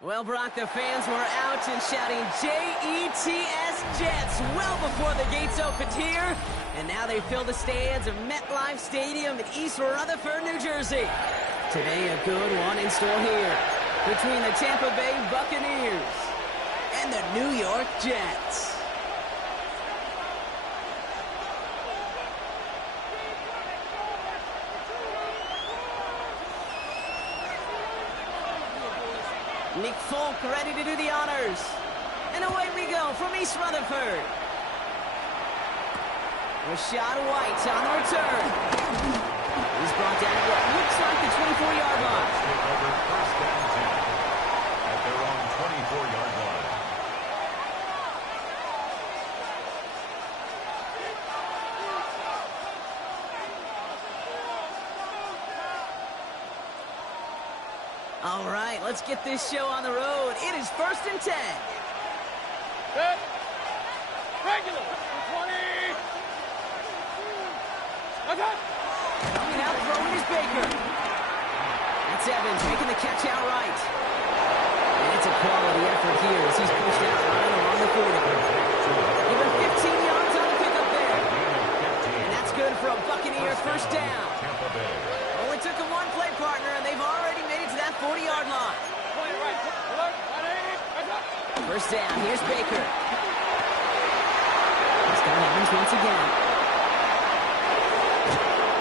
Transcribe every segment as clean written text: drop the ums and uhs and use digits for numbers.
Well, Brock, the fans were out and shouting J-E-T-S Jets well before the gates opened here. And now they fill the stands of MetLife Stadium in East Rutherford, New Jersey. Today, a good one in store here between the Tampa Bay Buccaneers and the New York Jets. Nick Folk ready to do the honors. And away we go from East Rutherford. Rashad White on the return. He's brought down at what looks like the 24-yard line. Over first down 10 at their own 24-yard line. All right, let's get this show on the road. It is 1st and 10. Set. Regular. 20. Attack. Coming out throwing is Baker. That's Evans making the catch outright. And it's a quality effort here as he's pushed out right along the 40. Even 15 yards on the pickup there. And that's good for a Buccaneer first down. Only took a one-play partner, and they've already made it to that 40-yard line. First down, here's Baker. He's got Evans once again.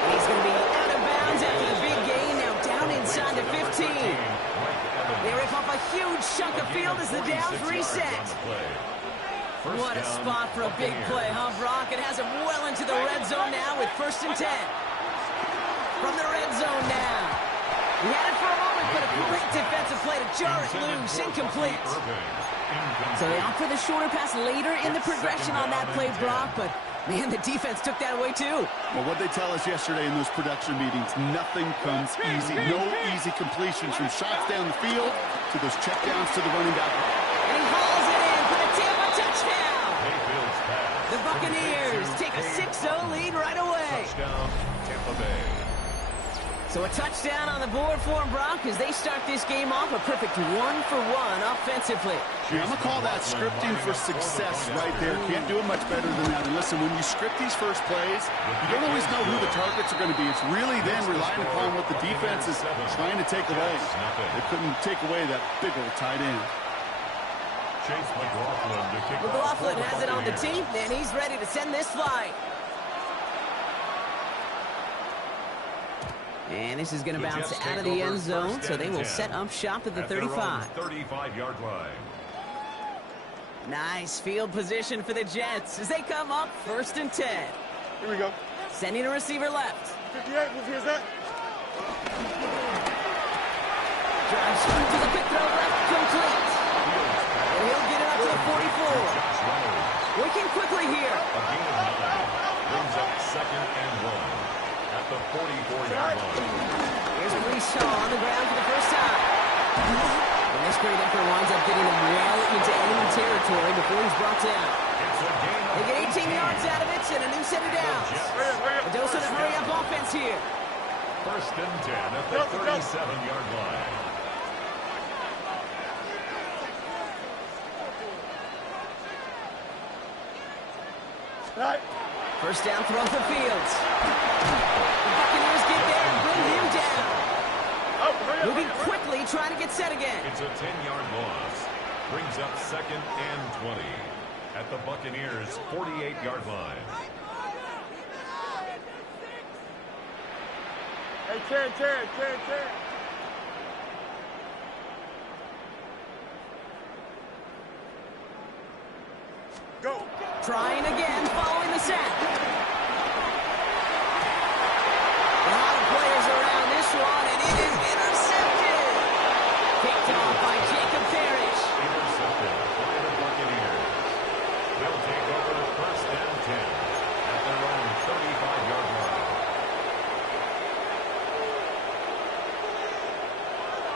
And he's going to be out of bounds after the big gain, now down inside the 15. They rip up a huge chunk of field as the downs reset. What a spot for a big play, huh, Brock? It has him well into the red zone now with 1st and 10. From the red zone now. He had it for a moment, but a great defensive play to jar it loose. Incomplete. So they opt for the shorter pass later in the progression on that play, Brock, but man, the defense took that away too. Well, what they tell us yesterday in those production meetings, nothing comes easy. No easy completions from shots down the field to those checkdowns to the running back. And he hauls it in for the Tampa touchdown. The Buccaneers take a 6-0 lead right away. Touchdown, Tampa Bay. So a touchdown on the board for them, Brock, as they start this game off a perfect 1-for-1 offensively. Yeah, I'm going to call that scripting for success right there. Can't do it much better than that. And listen, when you script these first plays, you don't always know who the targets are going to be. It's really then relying upon what the defense is trying to take away. They couldn't take away that big old tight end. Chase McLaughlin to kick off. McLaughlin has it on the team, and he's ready to send this flight. And this is going to bounce out of the end zone, so they will set up shop at the 35. 35-yard line. Nice field position for the Jets as they come up 1st and 10. Here we go. Sending a receiver left. 58, here's that. Drives straight to the quick throw left, complete. And he'll get it up to the 44. Working quickly here. A gain of 9. Brings up 2nd and 1. At the 44-yard line. Here's Brees Hall on the ground for the first time. And this great effort winds up getting him well into enemy territory before he's brought down. They get 18 yards out of it and a new set of downs. A dose of the hurry-up offense here. 1st and 10 at the 37-yard line. Right. First down throw for Fields. The Buccaneers get there and bring him down. Moving quickly, trying to get set again. It's a 10-yard loss. Brings up 2nd and 20 at the Buccaneers' 48-yard line. Hey, Terry. Go. Trying again, following the sack. A lot of players around this one, and it is intercepted. Picked off by Jacob Parrish. Intercepted by the Buccaneers. They'll take over 1st and 10 at their own 35-yard line.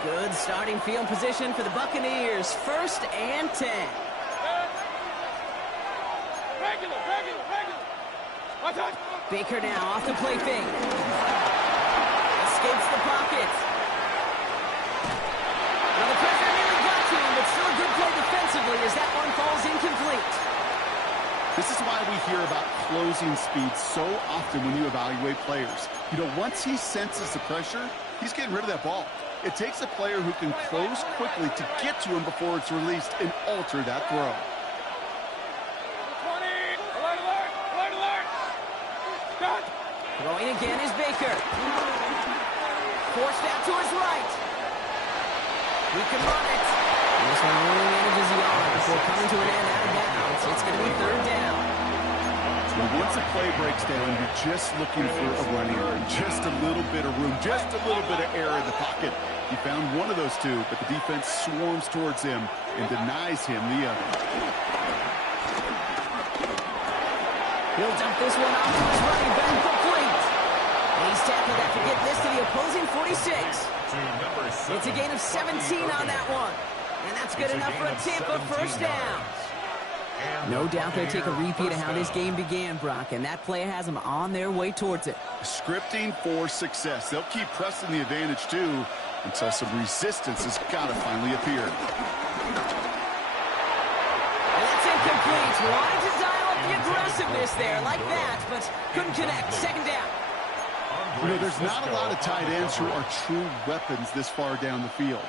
Good starting field position for the Buccaneers. 1st and 10. Regular. Baker now off the play fake. Escapes the pocket. Now the pressure nearly got to This is why we hear about closing speed so often when you evaluate players. You know, once he senses the pressure, he's getting rid of that ball. It takes a player who can close quickly to get to him before it's released and alter that throw. 20. Alert, alert, alert, alert. Cut. Throwing again is Baker. Forced out to his right. He can run it. This one only manages the yard before coming to an end out of bounds. It's going to be third down. Well, once a play breaks down, you're just looking for a running room. Just a little bit of room, just a little bit of air in the pocket. He found one of those two, but the defense swarms towards him and denies him the other. He'll dump this one off to his running back, complete. And he's tackled after getting this to the opposing 46. It's a gain of 17 on that one. And that's good enough for a Tampa first down. No doubt they'll take a repeat of how this game began, Brock, and that play has them on their way towards it. Scripting for success. They'll keep pressing the advantage, too, until some resistance has got to finally appear. And that's incomplete. Wanted to dial up the aggressiveness there like that, but couldn't connect. Second down. You know, there's not a lot of tight ends who are true weapons this far down the field.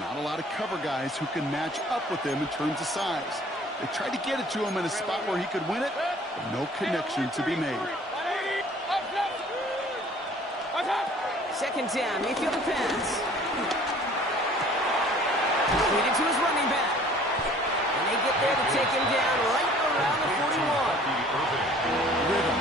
Not a lot of cover guys who can match up with them in terms of size. They tried to get it to him in a spot where he could win it, but no connection to be made. Second down, Mayfield a pass. Completed to his running back. And they get there to take him down right around the 41. Rhythm.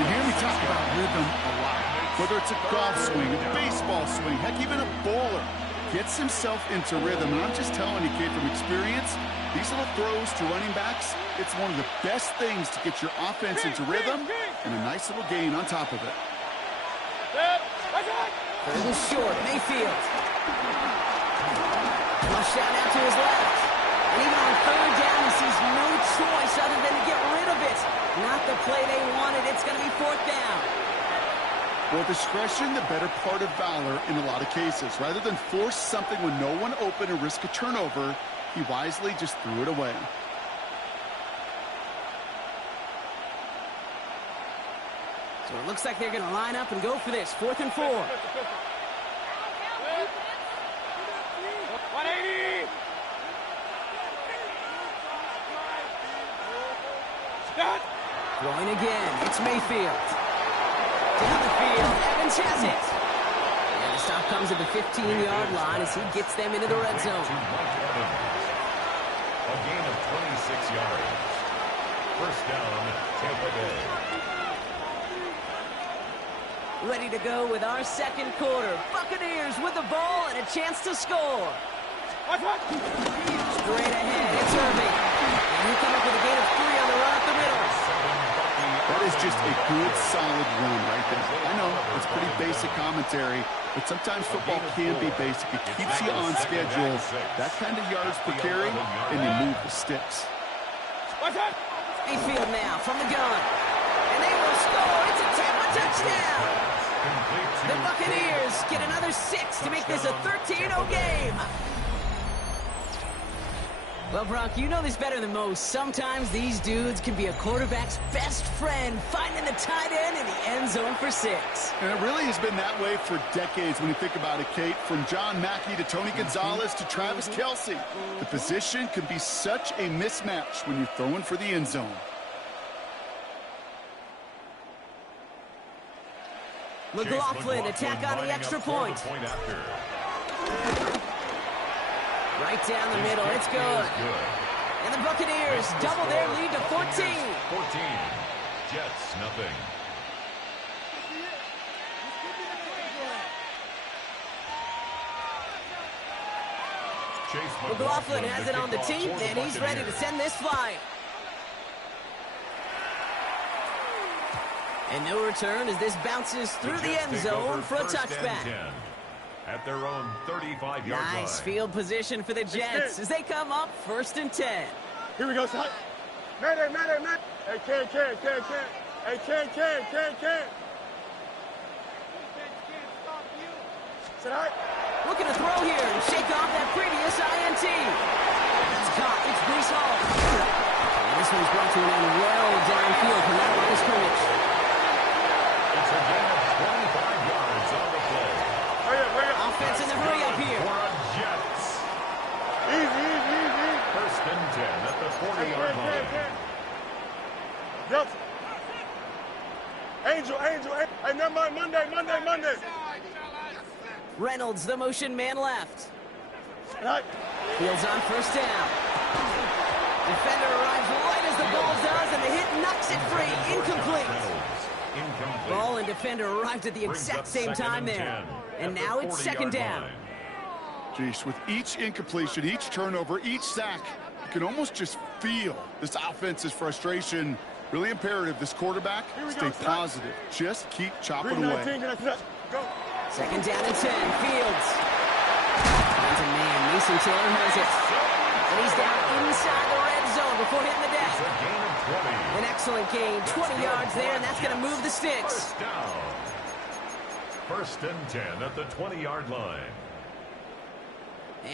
You hear me talk about rhythm a lot. Whether it's a golf swing, a baseball swing, heck, even a bowler. Gets himself into rhythm, and I'm just telling you, kid, from experience, these little throws to running backs, it's one of the best things to get your offense into rhythm and a nice little gain on top of it. Third and short, Mayfield. Flush out to his left. And even on third down, he sees no choice other than to get rid of it. Not the play they wanted. It's going to be fourth down. Well, discretion, the better part of valor in a lot of cases. Rather than force something when no one open and risk a turnover, he wisely just threw it away. So it looks like they're going to line up and go for this. 4th and 4. 180. Throwing again. It's Mayfield. Down the field. Evans has it. And the stop comes at the 15-yard line as he gets them into the red zone. A gain of 26 yards. First down, Tampa Bay. Ready to go with our second quarter. Buccaneers with the ball and a chance to score. Straight ahead, it's Irving. And he come up with a gain of 3 on the run up the middle. That is just a good, solid run right there. I know, it's pretty basic commentary, but sometimes football can be basic. It keeps you on schedule. That kind of yards per carry, and you move the sticks. Mayfield now from the gun. And they will score. It's a Tampa touchdown. The Buccaneers get another 6 to make this a 13-0 game. Well, Brock, you know this better than most. Sometimes these dudes can be a quarterback's best friend, finding the tight end in the end zone for 6. And it really has been that way for decades when you think about it, Kate. From John Mackey to Tony Gonzalez to Travis Kelce. The position can be such a mismatch when you're throwing for the end zone. McLaughlin attack on the extra point. Right down the middle, it's good. And the Buccaneers double their lead to 14. 14. Jets, nothing. McLaughlin has it on the team, and he's ready to send this flying. And no return as this bounces through the end zone for a touchback. At their own 35-yard line. Nice field position for the Jets as they come up 1st and 10. Here we go, son. Man. Hey, Ken. Hey, Ken. Sit out. Looking to throw here and shake off that previous INT. That's caught. It's Breece Hall. And the this one's brought to an end well downfield from that line of scrimmage. It's a gain of 25 yards on the play. Hurry up. Offense in the hurry up here. For a Jets. Easy. First and 10 at the 40-yard line. Delta. Angel. Hey, never mind. Monday. Reynolds, the motion man left. Right. Fields on first down. Defender arrives right as the ball does, and the hit knocks it free. Incomplete. Ball and defender arrived at the exact same time there. And now it's second down. Jeez, with each incompletion, each turnover, each sack, you can almost just feel this offense's frustration. Really imperative, this quarterback, stay positive. Just keep chopping away. Go. Second down and 10. Fields. Finds a man. Mason Taylor has it. And he's down inside the red zone before hitting the deck. An excellent gain. 20 yards there, and that's going to move the sticks. First down. First and 10 at the 20-yard line.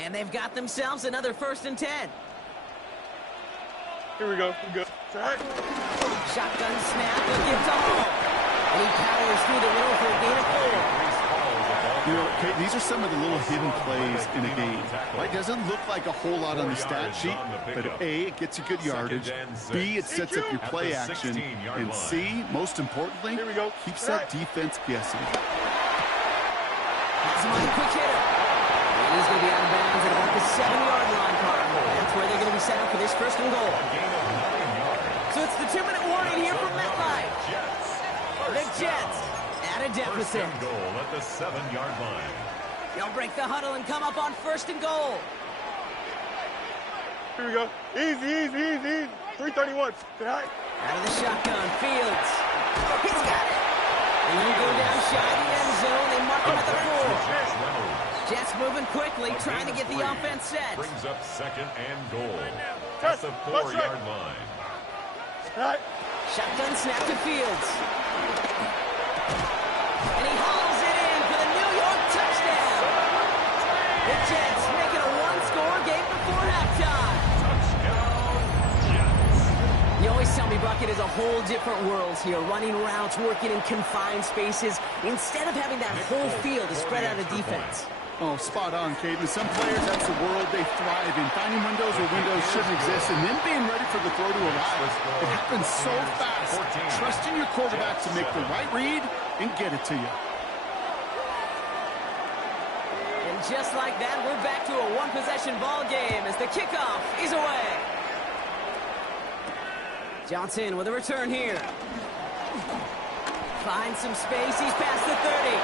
And they've got themselves another first and 10. Here we go. Shotgun snap. They'll give to Hall. And he powers through the middle for a gain of 4. You know, Kate, these are some of the little hidden plays in a game. It doesn't look like a whole lot on the stat sheet, but A, it gets you good yardage, B, it sets up your play action, and C, most importantly, keeps that defense guessing. Has him on a quick hitter. And he's going to be out of bounds at about the 7-yard line, Carl. That's where they're going to be set up for this first and goal. So it's the 2-minute warning here from MetLife. The Jets at a deficit. First and goal at the 7-yard line. They'll break the huddle and come up on first and goal. Here we go. Easy. 331. Out of the shotgun, Fields. He's got it. And he'll go down shy of the end zone. They mark him at the 4. Jets moving quickly, trying to get the offense set. Brings up second and goal at the 4-yard line. Shotgun snap to Fields. And he hauls it in for the New York touchdown. The Jets make it a one-score game before halftime. You always tell me, Bucket, is a whole different world here. Running routes, working in confined spaces, instead of having that whole field to spread out a defense. Oh, spot on, Caden. Some players, that's the world they thrive in. Finding windows where windows shouldn't exist and then being ready for the throw to arrive. It happens so fast. Trusting your quarterback to make the right read and get it to you. And just like that, we're back to a one-possession ball game as the kickoff is away. Johnson with a return here. Finds some space. He's past the 30.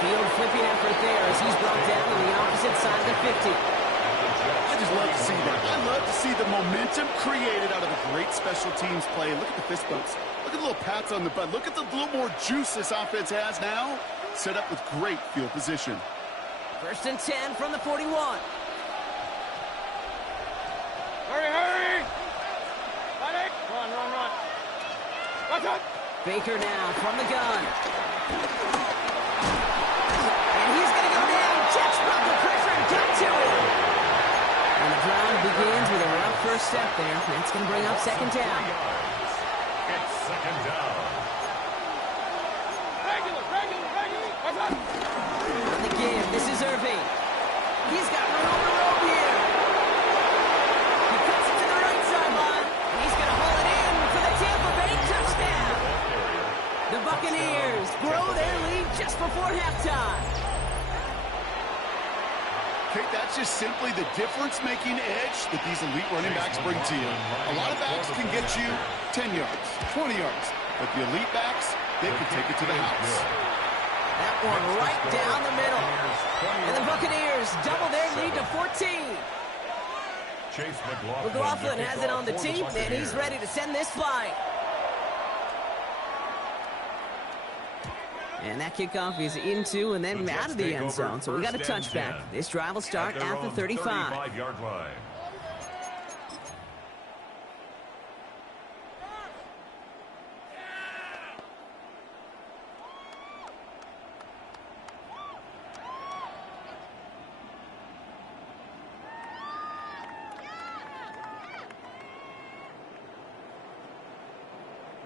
Field flipping effort there as he's brought down on the opposite side of the 50. I just love to see that. I love to see the momentum created out of a great special teams play. Look at the fist bumps. Look at the little pats on the butt. Look at the little more juice this offense has now. Set up with great field position. First and 10 from the 41. Hurry! Run. Watch out! Baker now from the gun. And he's going to go down. Jets brought the pressure and got to him. And the drive begins with a rough first step there. That's going to bring up second down. It's second down. Regular. Watch out! On the give, this is Irving. He's got room on the road here. He cuts it to the right sideline. And he's going to haul it in for the Tampa Bay touchdown. The Buccaneers grow their lead just before halftime. Kate, that's just simply the difference-making edge that these elite running backs bring to you. A lot of backs can get you 10 yards, 20 yards, but the elite backs, they can take it to the house. That one right down the middle. And the Buccaneers double their lead to 14. Chase McLaughlin has it on the team, and he's ready to send this flight. And that kickoff is into and then out of the end zone. So we got a touchback. This drive will start at the 35. 35-yard line.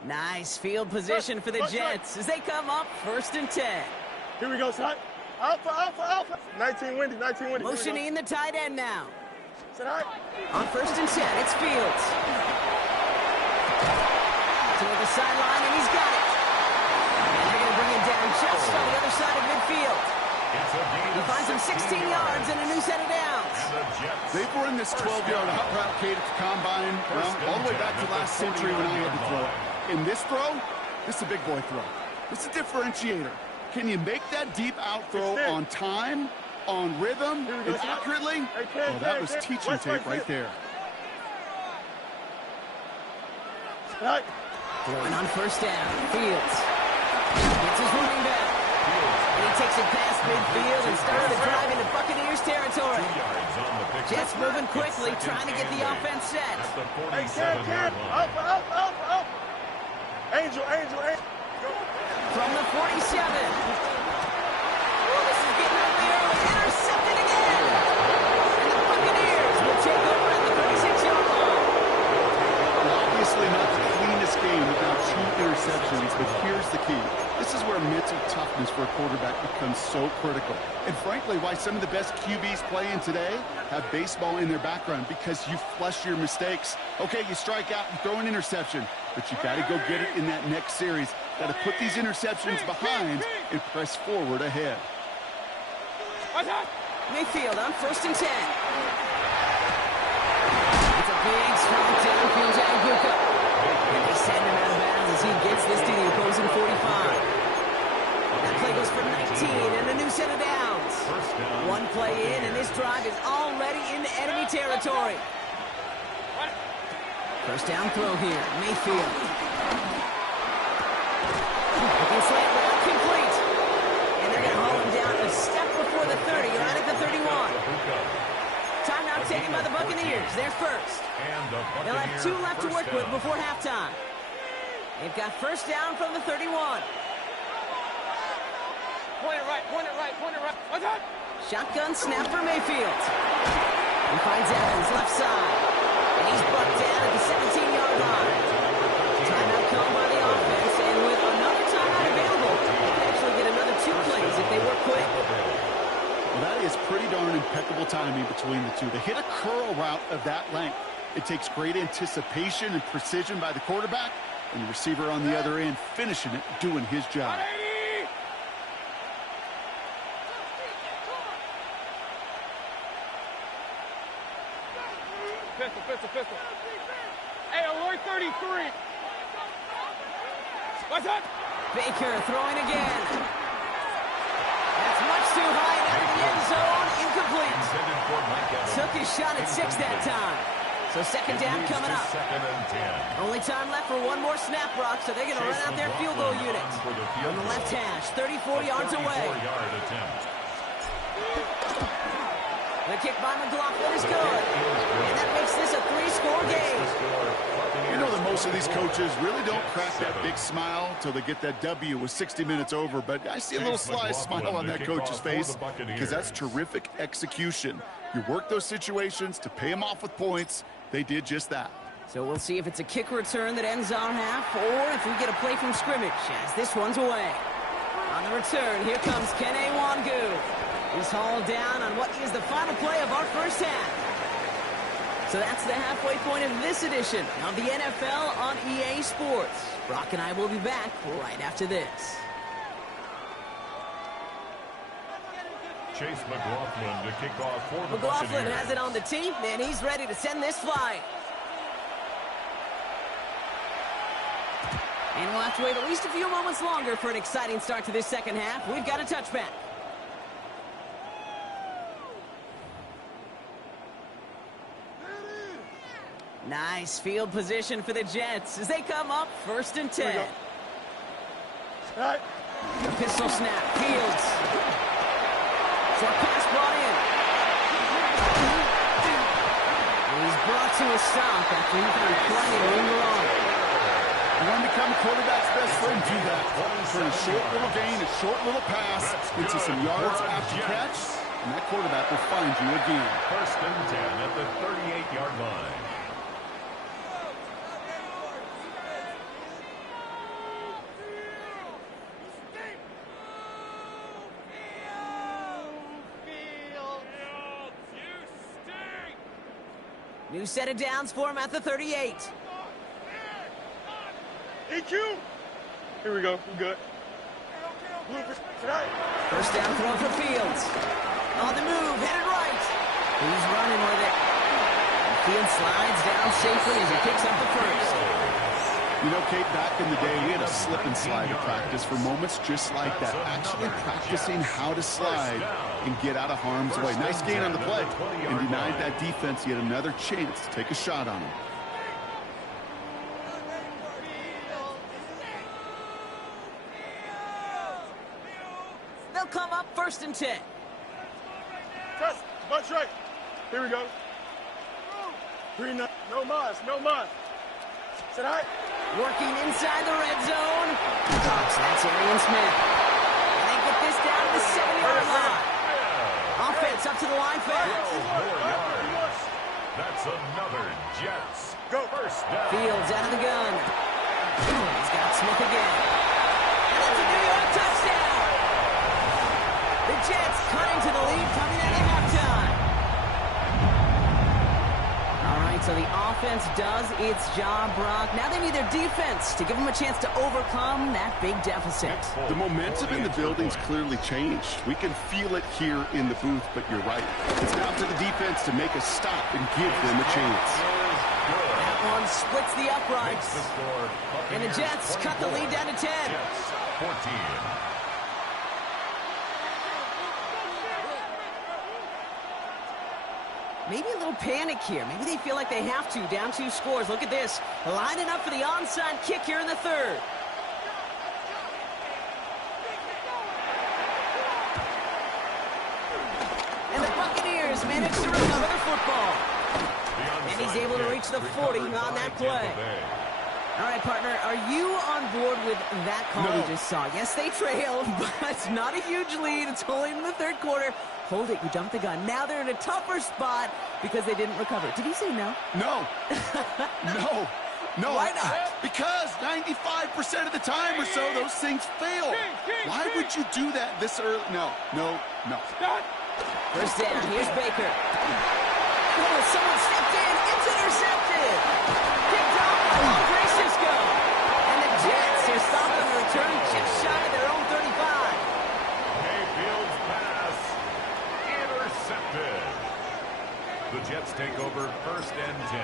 Nice field position for the Jets as they come up 1st and 10. Here we go, son. Alpha, alpha, alpha. 19 windy, 19 windy. Motioning the tight end now. Sit high. On 1st and 10, it's Fields. Toward the sideline, and he's got it. And they're going to bring him down just on the other side of midfield. He finds him 16 yards and a new set of downs. They've run this 12-yard out route, Kate, at the combine, all the way back to last century when I had to throw it. In this throw, this is a big boy throw. It's a differentiator. Can you make that deep out throw on time, on rhythm, and accurately? Oh, that was teaching tape right there. Throwing on 1st down, Fields. Gets his running back. And he takes it past midfield and starts the drive into Buccaneers territory. Jets moving quickly, trying to get the offense set. Hey, Ken. Alpha, alpha, alpha, alpha. Angel, angel, angel. From the 47. Oh, this is getting ugly early. Intercepted again. And the Buccaneers will take over at the 36-yard line. Obviously not the cleanest game without 2 interceptions, but here's the key. This is where mental toughness for a quarterback becomes so critical. And frankly, why some of the best QBs playing today have baseball in their background, because you flush your mistakes. Okay, you strike out and throw an interception, but you got to go get it in that next series. Got to put these interceptions behind and press forward ahead. Mayfield on 1st and 10. It's a big strong downfield to Anguka. And they send him out of bounds as he gets this to the opposing 45. That play goes for 19 and a new set of downs. 1 play in, and this drive is already into enemy territory. 1st down throw here, Mayfield. Looking slant route complete. And they're going to haul him down a step before the 30, right at the 31. Timeout taken by the Buccaneers. They're first. They'll have 2 left to work with before halftime. They've got 1st down from the 31. Point it right, point it right, point it right. What's up? Shotgun snap for Mayfield. He finds Evans left side. And he's brought down at the 17-yard line. Timeout called by the offense, and with another timeout available, they can actually get another 2 plays if they work quick. Well, that is pretty darn impeccable timing between the two. They hit a curl route of that length. It takes great anticipation and precision by the quarterback, and the receiver on the other end finishing it, doing his job. Pistol. Hey, alert 33. What's up? Baker throwing again. That's much too high and out of the end zone. Incomplete. Took his shot at 6 that time. So 2nd down coming up. Only time left for 1 more snap, Brock, so they're going to run out their field goal unit. On the left hash, 34 yards away. The kick by McLaughlin is good. And that makes this a 3-score game. You know that most of these coaches really don't crack that big smile till they get that W with 60 minutes over, but I see a little sly smile on that coach's face because that's terrific execution. You work those situations to pay them off with points. They did just that. So we'll see if it's a kick return that ends our half or if we get a play from scrimmage as this one's away. On the return, here comes Kene Wangu. He's hauled down on what is the final play of our first half. So that's the halfway point of this edition of the NFL on EA Sports. Brock and I will be back right after this. Chase McLaughlin to kick off for the McLaughlin Buccaneers. has it on the tee, and he's ready to send this flying. And we'll have to wait at least a few moments longer for an exciting start to this second half. We've got a touchback. Nice field position for the Jets as they come up 1st and 10. Right. The pistol snap, Fields. Short pass brought in. And he's brought to a stop after he found plenty of room to run. You want to become a quarterback's best friend, do that. Turn a short little gain, a short little pass into some yards after catch, and that quarterback will find you again. 1st and 10 at the 38-yard line. New set of downs for him at the 38. EQ. Here we go. We good. First down throw for Fields. On the move, headed right. He's running with it. And Fields slides down safely as he picks up the first. You know, Kate, back in the day, we had a slip and slide to practice for moments just like that. Actually practicing how to slide and get out of harm's way. Nice gain on the play, and denied that defense yet another chance to take a shot on him. They'll come up 1st and 10. Test, bunch right. Here we go. 3-9. No mas, no mas. Sit high. Working inside the red zone. That's Arian Smith. And they get this down to the 7-yard line. Offense up to the line fast. That's another Jets. Go. First down. Fields out of the gun. He's got Smith again. And that's a New York touchdown. The Jets cutting to the lead coming out of halftime. All right, so the offense does its job, Brock. Now they need their defense to give them a chance to overcome that big deficit. The momentum in the building's clearly changed. We can feel it here in the booth, but you're right. It's now to the defense to make a stop and give them a chance. That one splits the uprights. And the Jets cut the lead down to 10. Jets 14. Maybe a little panic here. Maybe they feel like they have to. Down 2 scores. Look at this. Lining up for the onside kick here in the 3rd. And the Buccaneers manage to recover the football. And he's able to reach the 40 on that play. All right, partner, are you on board with that call we just saw? Yes, they trailed, but it's not a huge lead. It's only in the 3rd quarter. Hold it, you dumped the gun. Now they're in a tougher spot because they didn't recover. Did he say no? No. No. Why not? Because 95% of the time or so, those things fail. Why would you do that this early? No. First down, here's Baker. Oh, someone stepped in. It's intercepted. Picked off by Andre Cisco. And the Jets are stopping the return just shy of their own 35. Mayfield's pass intercepted. The Jets take over 1st and 10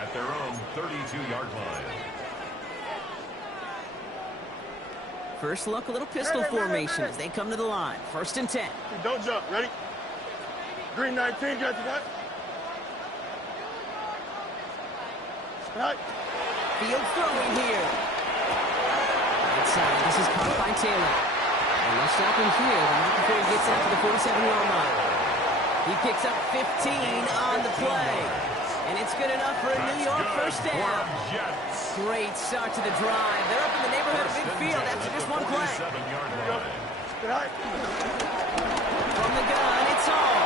at their own 32-yard line. First look, a little pistol formation as they come to the line. 1st and 10. Don't jump. Ready? Green 19, got you that? Right. Field throwing here. Right side, this is caught by Taylor. And no stopping here. Right before he gets out to the 47-yard line. He picks up 15 on the play. And it's good enough for a New York first down. Great start to the drive. They're up in the neighborhood of midfield after just one play. From the gun, it's all.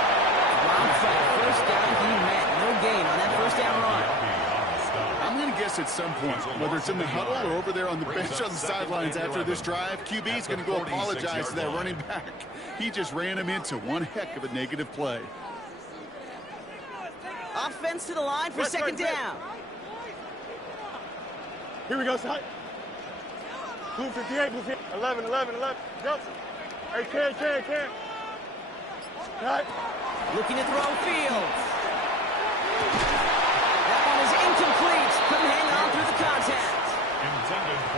Wildfire, first down, he met. No gain on that first down run. I'm going to guess at some point, whether it's in the huddle or over there on the bench on the sidelines after this drive, QB's going to go apologize to that running back. He just ran him into one heck of a negative play. Offense to the line for 2nd down. Here we go, side. Blue 58, blue 58. 11. Johnson. Hey, can. Right. Looking to throw Fields. That one is incomplete. Couldn't hang on through the contact.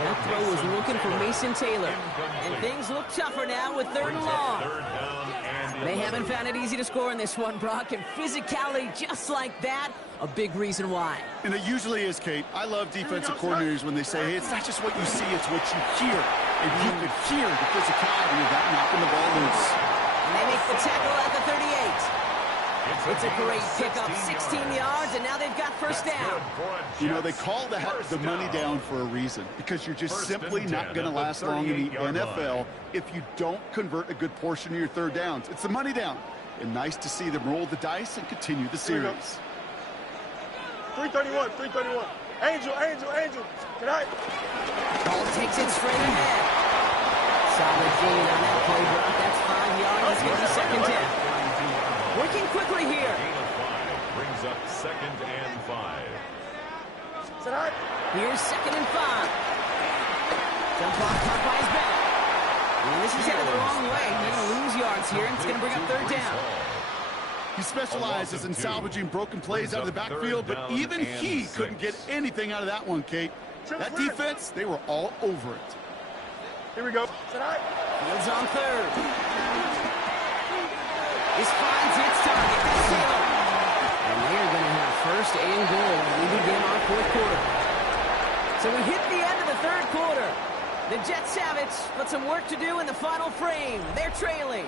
That throw was looking for Mason Taylor. And things look tougher now with 3rd and long. They haven't found it easy to score in this one, Brock. And physicality just like that, a big reason why. And it usually is, Kate. I love defensive coordinators when they say, hey, it's not just what you see, it's what you hear. And you could hear the physicality of that knocking the ball loose. And they make the tackle at the 38. It's a great pickup, 16 yards, and now they've got first down. You know, they call that the money down for a reason, because you're just simply not going to last long in the NFL if you don't convert a good portion of your 3rd downs. It's the money down. And nice to see them roll the dice and continue the series. 331. Angel. Good night. Ball takes it straight ahead. Solid gain on that play, Brock. That's 5 yards. It's going to be 2nd down. Working quickly here. Brings up 2nd and 5. Here's 2nd and 5. Jump ball caught by his back. And this is headed the wrong way. He's going to lose yards here, and it's going to bring up 3rd down. He specializes in salvaging broken plays out of the backfield, but even he couldn't get anything out of that one, Kate. That defense, they were all over it. Here we go. Fields on 3rd. This finds its target. That's Taylor. And they're going to have 1st and goal as we begin our 4th quarter. So we hit the end of the 3rd quarter. The Jets have it, but some work to do in the final frame. They're trailing.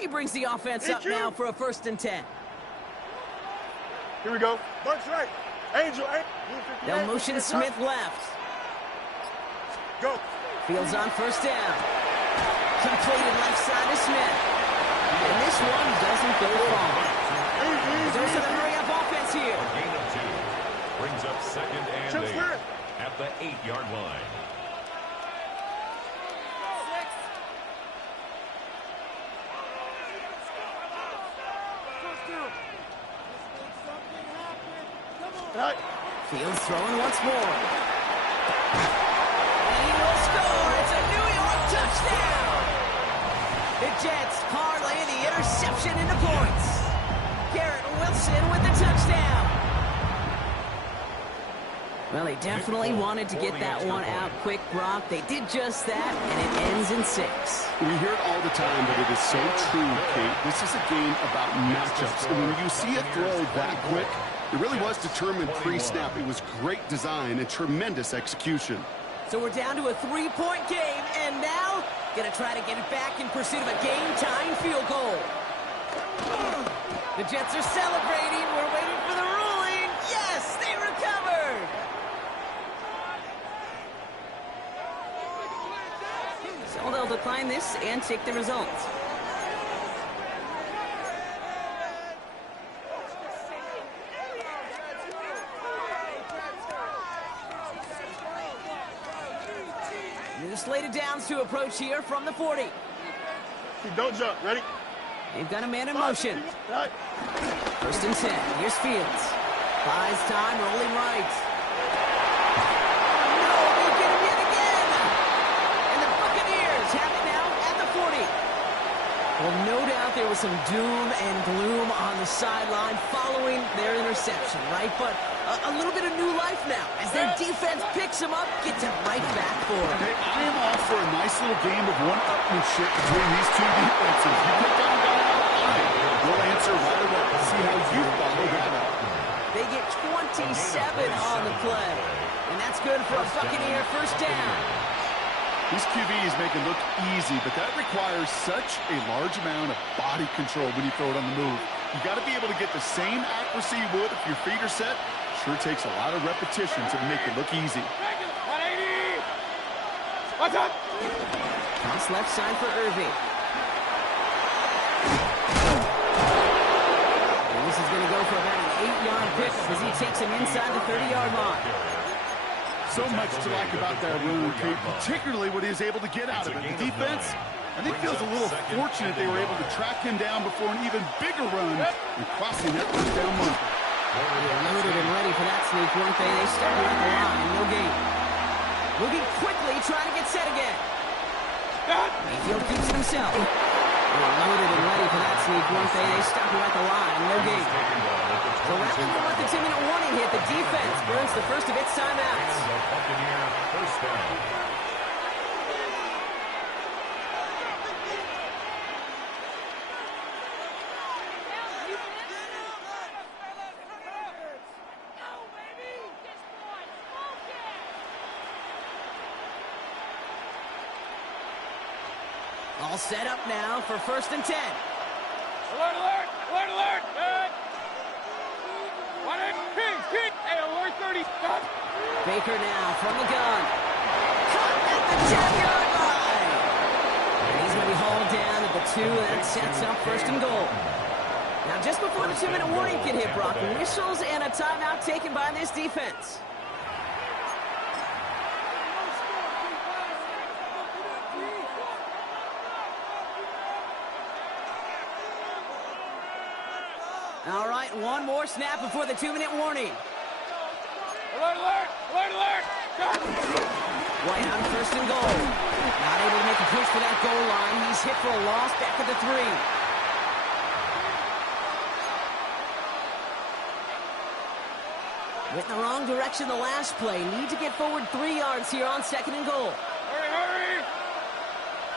He brings the offense up now for a 1st and 10. Here we go. Bunch right. Angel. They'll motion Smith left. Go. Fields on 1st down. Completed left side to Smith. And this one doesn't go far. There's a hurry-up offense here. A gain of 2. Brings up 2nd and 8 at the 8-yard line. Fields throwing once more. And he will score. It's a New York touchdown. The Jets parlay the interception into points. Garrett Wilson with the touchdown. Well, they definitely wanted to get that one out quick, Brock. They did just that, and it ends in 6. We hear it all the time, but it is so true, Kate. This is a game about matchups. And when you see a throw that quick, it really was determined pre-snap. It was great design and tremendous execution. So we're down to a 3-point game, and now gonna try to get it back in pursuit of a game-tying field goal. The Jets are celebrating. We're waiting for the ruling. Yes, they recovered. So they'll decline this and take the results. New slated downs to approach here from the 40. Don't jump. Ready? They've got a man in motion. 1st and 10. Here's Fields. Buys time, rolling right. No, they get him yet again. And the Buccaneers have it now at the 40. Well, no doubt there was some doom and gloom on the sideline following their interception, right? But a little bit of new life now as their defense picks them up, gets it right back for them. Hey, I am all for a nice little game of one-upmanship between these two defenses. You pick on guy out line, we'll answer right away. See how you follow that up. They get 27 on the play, and that's good for a Buccaneer 1st down. These QBs make it look easy, but that requires such a large amount of body control when you throw it on the move. You got to be able to get the same accuracy you would if your feet are set. Sure takes a lot of repetition to make it look easy. 180. What's up? Cross left side for Irving. And this is going to go for about an 8-yard pickup as he takes him inside the 30-yard line. So much to like about that run, Kate, particularly what he was able to get out of it. The defense, I think, feels a little fortunate they were able to track him down before an even bigger run and crossing that 1st down marker. They're loaded and ready for that sneak, weren't they? They started at the line, no gain. Moving quickly, trying to get set again. Mayfield keeps it himself. They're loaded and ready for that sneak, weren't they? They stop him at the line, no gain. So rather than let the 2-minute warning hit, the defense burns the first of its timeouts. And the Buccaneer 1st down. All set up now for 1st and 10. Alert, alert, alert, alert. Good. 180. King. Hey, alert 30. Stop. Baker now from the gun. at the 10-yard line. And he's going to be hauled down at the 2, and that sets up first and goal. Now, just before the 2-minute warning can hit, Brock, whistles and a timeout taken by this defense. All right, one more snap before the 2-minute warning. Alert, alert, alert, alert. White on first and goal. Not able to make a push for that goal line. He's hit for a loss back at the 3. Went in the wrong direction the last play. Need to get forward 3 yards here on second and goal. Hurry, hurry.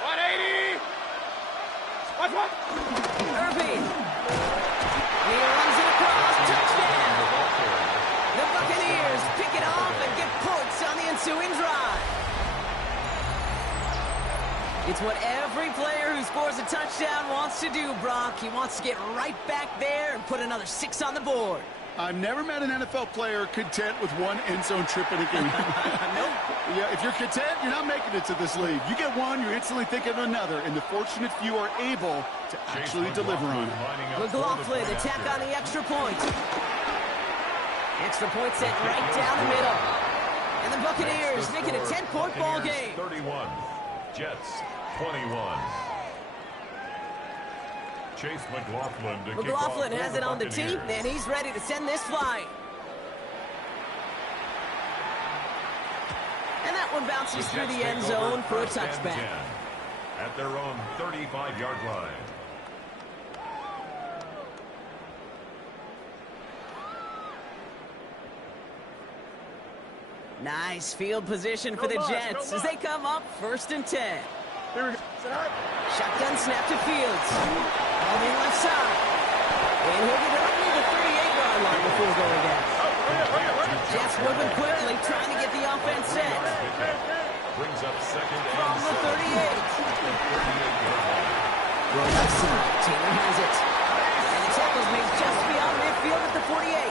180. Watch. Irving. He runs it across. Touchdown. The Buccaneers pick it off and get points on the ensuing drive. It's what every player who scores a touchdown wants to do, Brock. He wants to get right back there and put another 6 on the board. I've never met an NFL player content with one end zone trip in a game. Nope. Yeah, if you're content, you're not making it to this league. You get one, you're instantly thinking of another, and the fortunate few are able to actually deliver on it. McLaughlin attack on the extra point. Extra point set right down the middle. And the Buccaneers make it a 10-point ball game. 31, Jets 21. Chase McLaughlin to kick off McLaughlin has it on the tee, and he's ready to send this flying. And that one bounces through the end zone for a touchback. At their own 35-yard line. Nice field position for the Jets as they come up first and 10. Here we go. Shotgun snap to Fields. On the left side. And he'll get it up near the 38-yard line before going down. Jets moving quickly, trying to get the offense set. Brings up second and From the 38. Throw left side. Taylor has it. And the tackle's made just beyond midfield at the 48.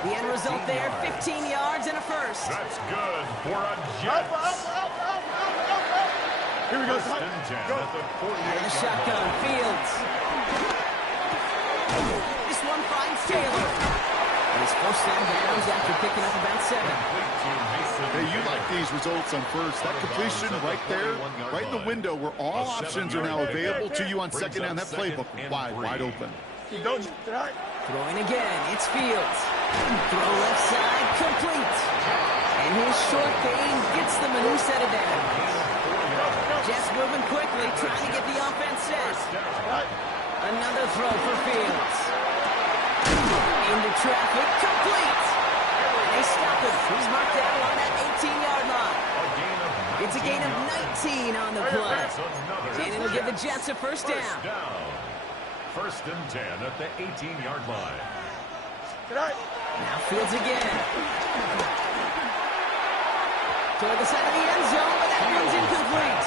The end result there, 15 yards and a first. That's good for a Jets. Here we go, First and 10 at the 48. And the shotgun, Fields. This one finds Taylor. And he's forced down bounds after picking up about 7. Hey, you like these results on first. That completion right there, right in the window where all options are now available to you on second down. That playbook wide open. Throwing again, it's Fields. Throw left side, complete. And his short game gets them a new set of downs. Jets moving quickly, trying to get the offense set. Another throw for Fields. Into traffic, complete. And they stop it. He's marked down on that 18-yard line. It's a gain of 19 on the play. And it'll give the Jets a first down. First and 10 at the 18-yard line. Now Fields again. Toward the side of the end zone, but that one's incomplete.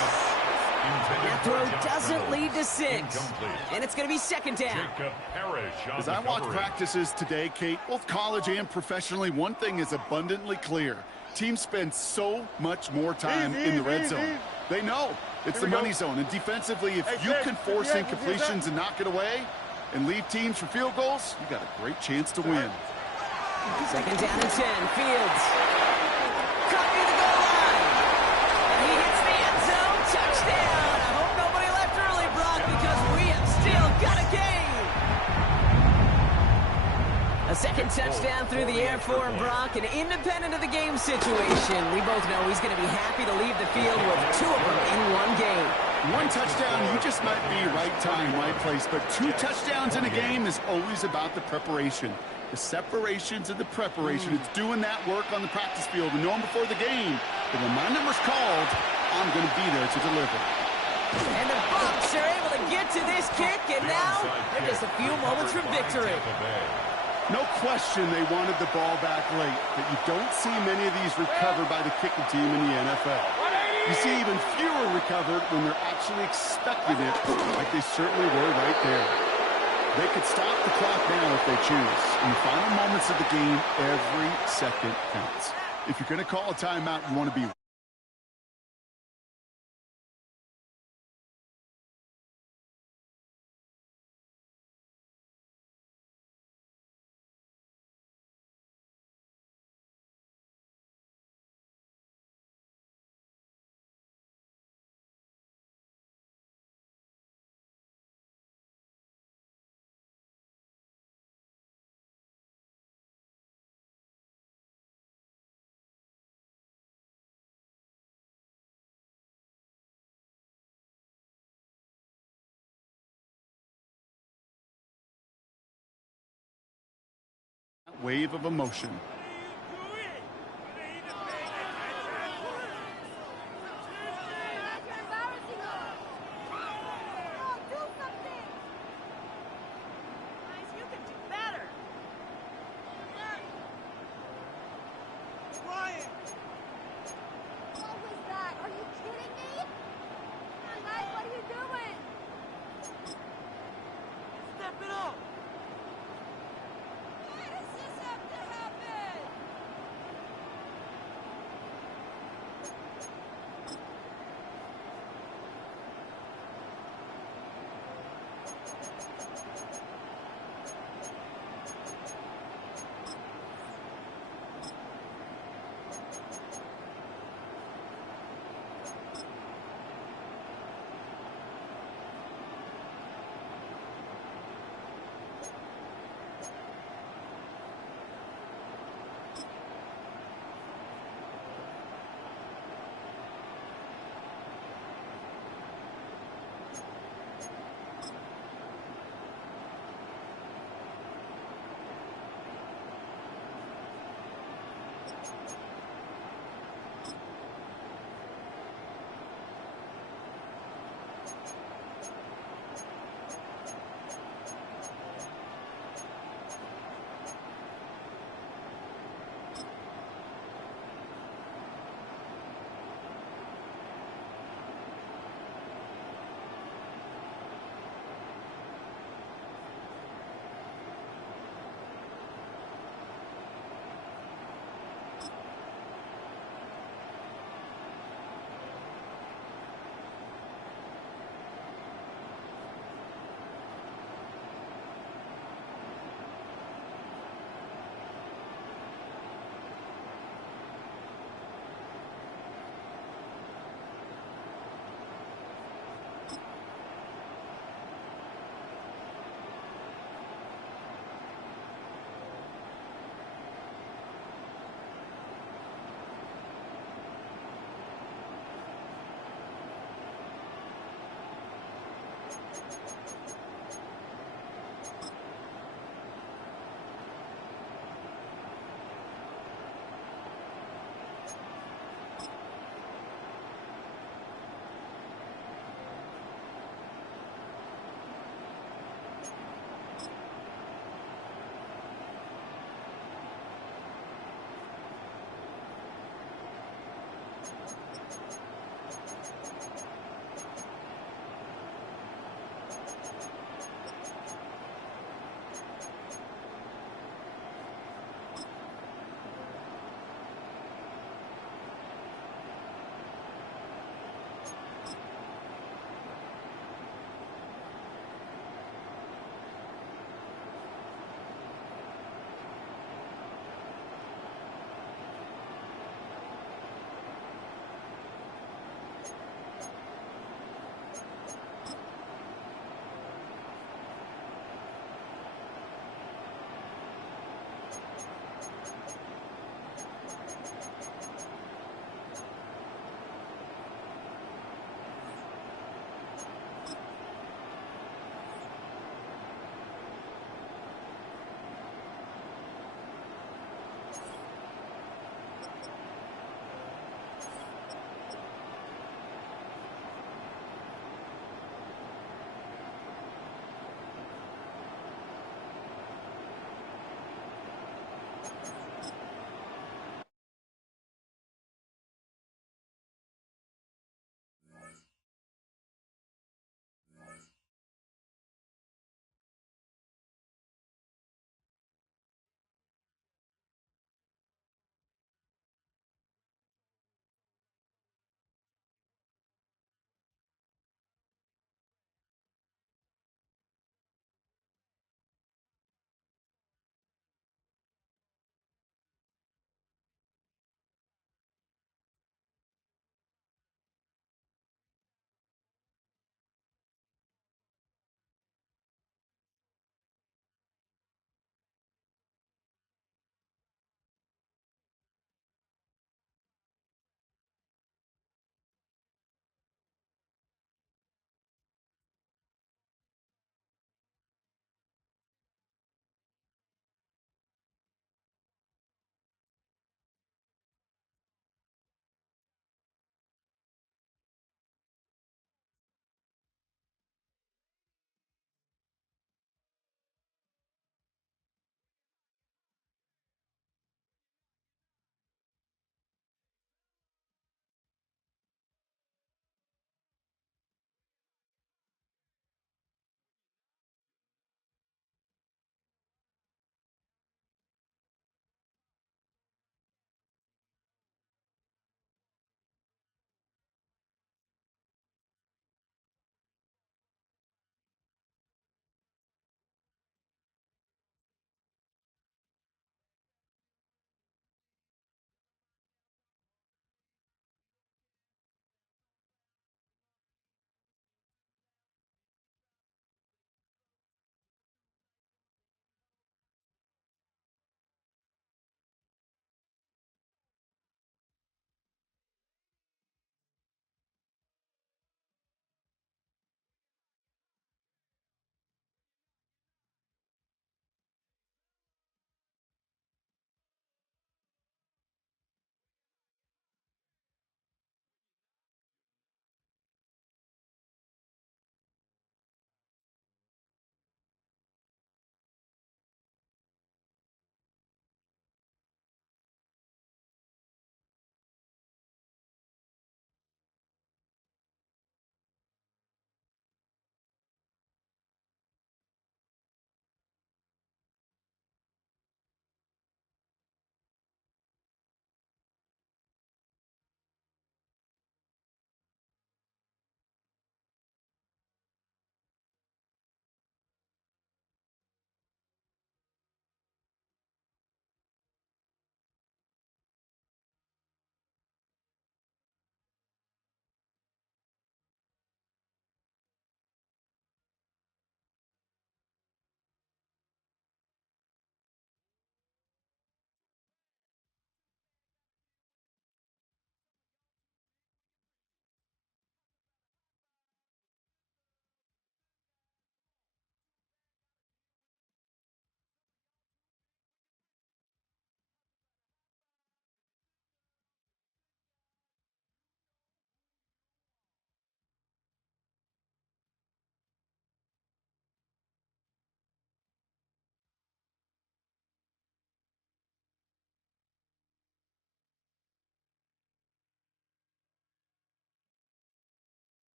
That throw doesn't lead to 6. And it's going to be second down. As I watch practices today, Kate, both college and professionally, one thing is abundantly clear. Teams spend so much more time in the red zone. They know it's the money zone. And defensively, if you can force incompletions and knock it away and leave teams for field goals, you got a great chance to win. Second down and 10. Fields. Caught near the goal line. And he hits the end zone. Touchdown. I hope nobody left early, Brock, because we have still got a game. A second touchdown through the air for him, Brock, and independent of the game situation, we both know he's going to be happy to leave the field with 2 of them in one game. One touchdown, you just might be right time, right place, but 2 touchdowns in a game is always about the preparation. The separations and the preparation. It's doing that work on the practice field and knowing before the game that when my number's called, I'm going to be there to deliver. And the Bucs are able to get to this kick, and now they're just a few moments from victory. No question they wanted the ball back late, but you don't see many of these recovered by the kicking team in the NFL. You see even fewer recovered when they're actually expecting it, like they certainly were right there. They could stop the clock now if they choose. In the final moments of the game, every second counts. If you're going to call a timeout, you want to be wave of emotion.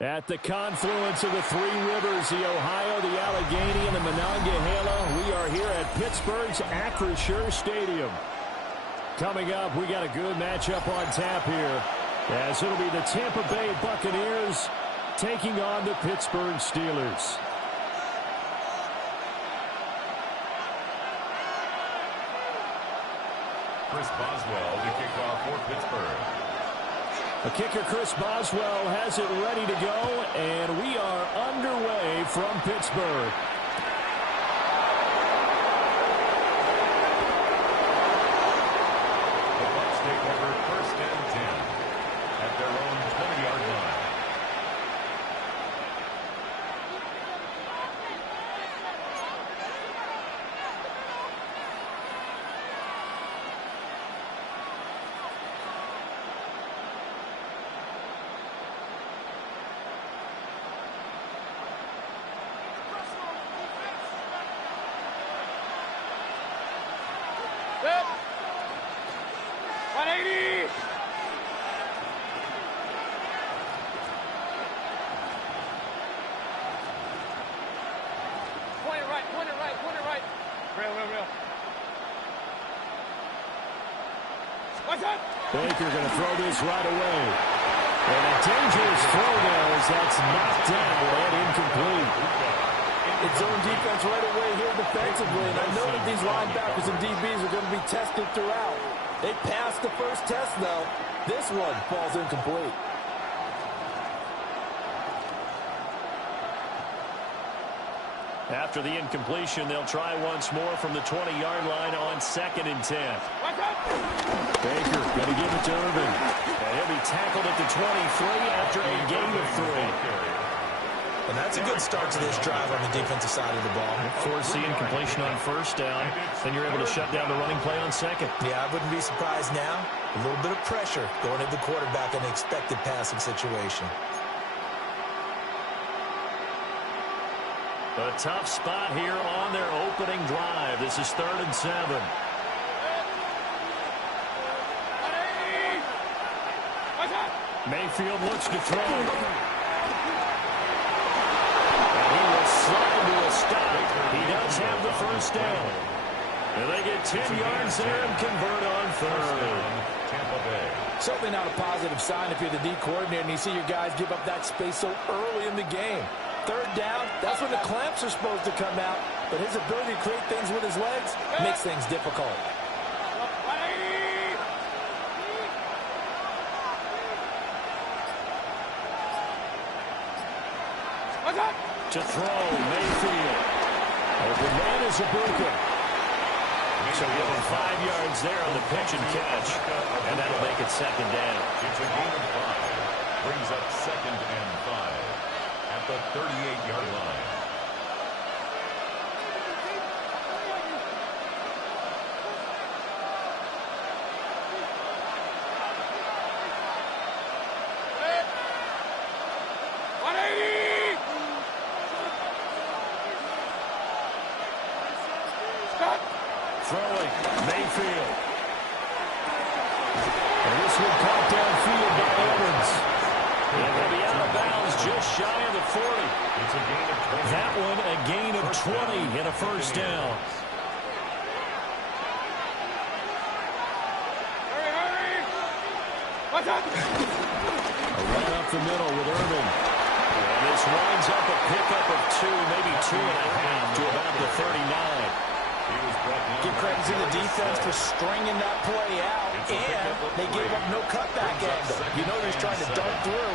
At the confluence of the three rivers, the Ohio, the Allegheny, and the Monongahela, we are here at Pittsburgh's Acrisure Stadium. Coming up, we got a good matchup on tap here, as it'll be the Tampa Bay Buccaneers taking on the Pittsburgh Steelers. Chris Boswell to kick off for Pittsburgh. The kicker, Chris Boswell, has it ready to go, and we are underway from Pittsburgh. The Bucs take over first and 10 at their own 20-yard line. Set. 180. Point it right, point it right, point it right. Real. What's that? Baker going to throw this right away. And a dangerous throw there as that's knocked down and incomplete. It's zone defense right away here defensively, and I know that these linebackers and DBs are going to be tested throughout. They passed the first test, though. This one falls incomplete. After the incompletion, they'll try once more from the 20-yard line on 2nd and 10. Baker going to give it to Irvin. And he'll be tackled at the 23 after a gain of 3. And that's a good start to this drive on the defensive side of the ball. Force the incompletion on first down, then you're able to shut down the running play on 2nd. Yeah, I wouldn't be surprised now. A little bit of pressure going into the quarterback in an expected passing situation. A tough spot here on their opening drive. This is 3rd and 7. Mayfield looks to throw. Slide to a stop. He does have the first down. And they get 10 yards there and convert on 3rd. Tampa Bay. Certainly not a positive sign if you're the D coordinator and you see your guys give up that space so early in the game. 3rd down, that's when the clamps are supposed to come out. But his ability to create things with his legs makes things difficult. To throw, Mayfield. Open man is Ibuka. So give him 5 yards there on the pitch and catch. And that'll make it 2nd down. It's a gain of 5. Brings up 2nd and 5 at the 38-yard line. Throwing, Mayfield. And this one caught downfield by Evans. And they'll be out of bounds just shy of the 40. It's a gain of 20. That one a gain of 20 and a first down. Hurry. What's up? A run up the middle with Irvin. And this winds up a pickup of 2, maybe 2.5 to about the 39. Give credit to the defense for stringing that play out, and they gave up no cutback angle. You know he's trying to dart through.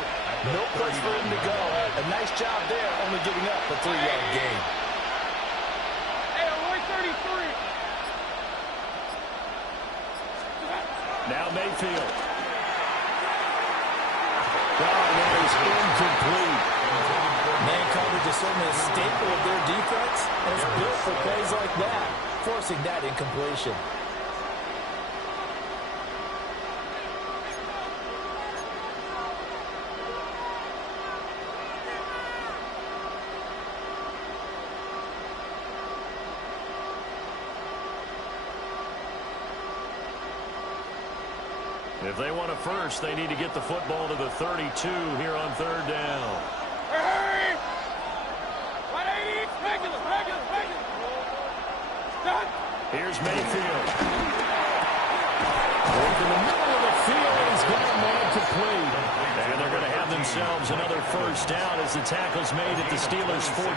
No place for him to go. A nice job there, only giving up a 3-yard gain. Hey, Roy 33. Now Mayfield. That is incomplete. Man coverage is certainly a staple of their defense, and it's built for plays like that, forcing that incompletion. If they want a first, they need to get the football to the 32 here on third down. Hurry! 180! Regular! Stop! Here's Mayfield. Over the middle of the field, he's got a man complete. And they're going to have themselves another first down as the tackle's made at the Steelers' 14.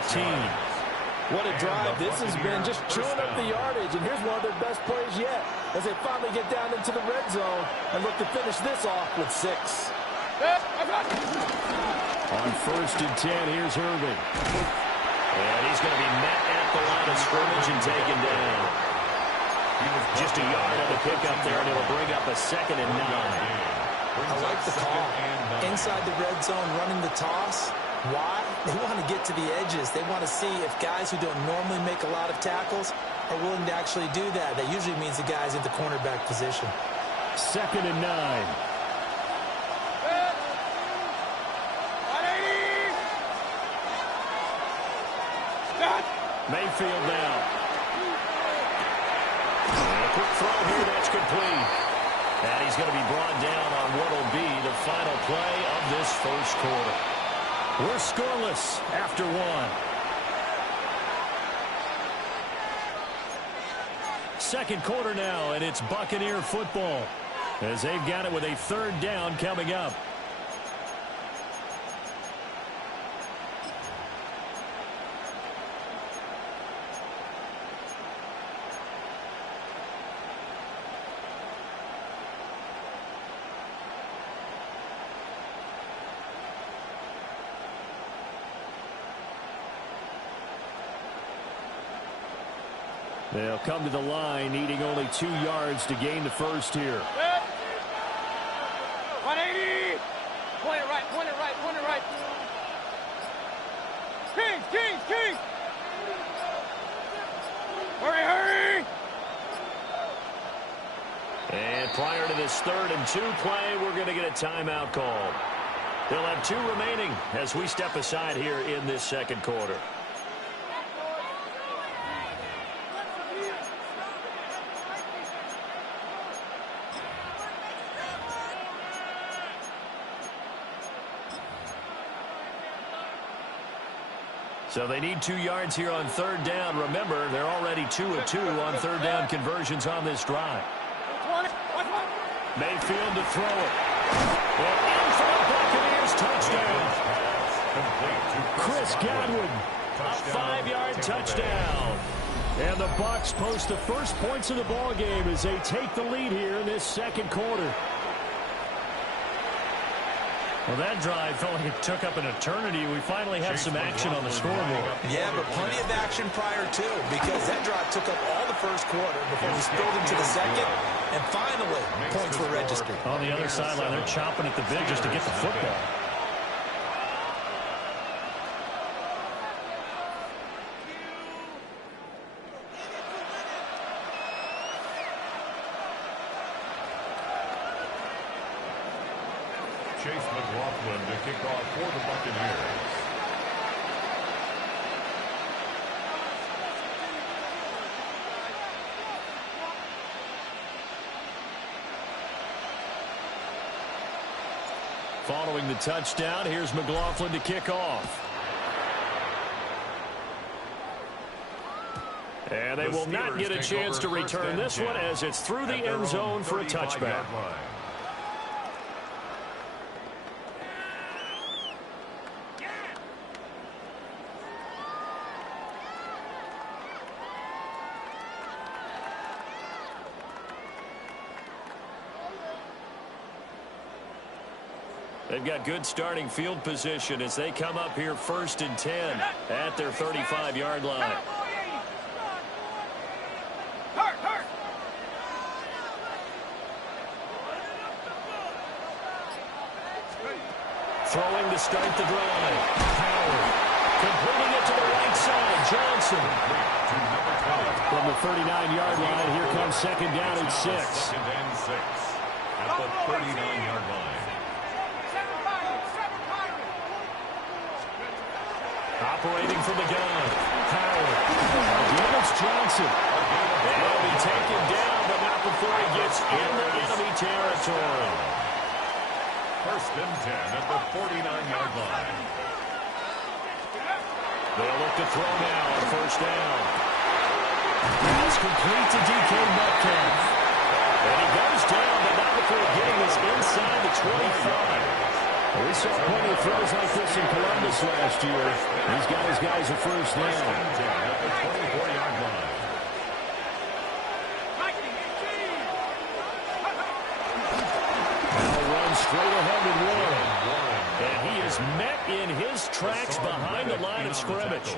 What a drive this has been, just chewing up the yardage. And here's one of their best plays yet as they finally get down into the red zone and look to finish this off with 6. On first and 10, here's Irving. And he's going to be met at the line of scrimmage and taken down. Just a yard on the pickup there, and it'll bring up a 2nd and 9. I like the call. Inside the red zone, running the toss. Why? They want to get to the edges. They want to see if guys who don't normally make a lot of tackles are willing to actually do that. That usually means the guy's in the cornerback position. 2nd and 9. 180! Stop! Mayfield now. And a quick throw here, that's complete. And he's going to be brought down on what will be the final play of this first quarter. We're scoreless after 1. Second quarter now, and it's Buccaneer football as they've got it with a third down coming up. They'll come to the line, needing only 2 yards to gain the first here. 180! Point it right. Kings! Hurry! And prior to this 3rd and 2 play, we're going to get a timeout called. They'll have 2 remaining as we step aside here in this second quarter. So they need 2 yards here on third down. Remember, they're already 2 of 2 on third down conversions on this drive. Mayfield to throw it. And in for the Buccaneers touchdown. Chris Godwin, a 5-yard touchdown. And the Bucs post the first points of the ball game as they take the lead here in this second quarter. Well, that drive felt like it took up an eternity. We finally have some action on the scoreboard. Yeah, but plenty of action prior to, because that drive took up all the first quarter before we spilled into the second, and finally, points were registered. On the other sideline, they're chomping at the bit just to get the football. Chase McLaughlin to kick off for the Buccaneers. Following the touchdown, here's McLaughlin to kick off. And they will not get a chance to return this one as it's through the end zone for a touchback. They've got good starting field position as they come up here 1st and 10 at their 35-yard line. Throwing to start the drive. Howard completing it to the right side. Johnson. From the 39-yard line, here comes 2nd down and 6. 2nd and 6 at the 39-yard line. Operating from the gun. Howard. Again, it's Johnson. And he'll be taken down, but not before he gets into enemy territory. First and 10 at the 49-yard line. They'll look to throw now on first down. Pass complete to DK Metcalf. And he goes down, but not before getting this inside the 25. We saw plenty of throws like this in Columbus last year. He's got his guys a first down. At the 24-yard line. Now runs straight ahead with Warren. And he is met in his tracks behind the line of scrimmage.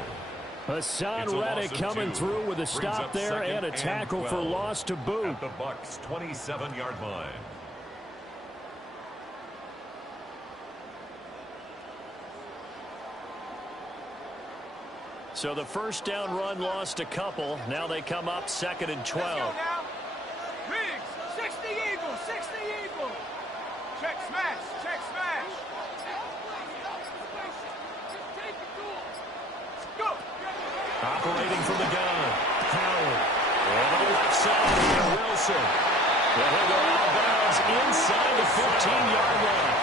Hassan Reddick coming through with a stop there and a tackle for loss to boot. At the Bucs' 27-yard line. So the first down run lost a couple. Now they come up 2nd and 12. Riggs, 60 Eagle, 60 Eagle. Check smash, check smash. Go. Operating from the gun. Howard. On the left side here, Wilson. Well, he'll go out of bounds inside the 15-yard line.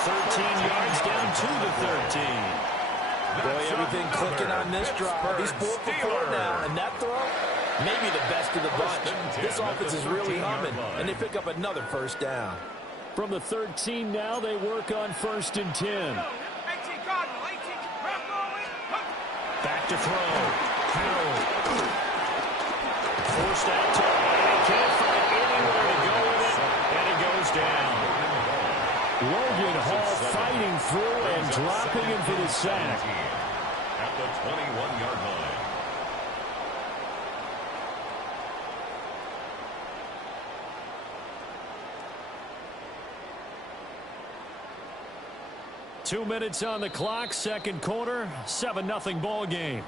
13 yards down to the 13. Boy, everything clicking on this drive. He's 4 for 4 now, and that throw, maybe the best of the bunch. This offense is really humming, and they pick up another first down. From the 13 now, they work on 1st and 10. Back to throw. Howard. Forced out to him, and he can't find anywhere to go with it, and it goes down. Logan Hall fighting through and dropping him for the sack. At the 21-yard line. Two minutes on the clock, second quarter, 7-0 ball game.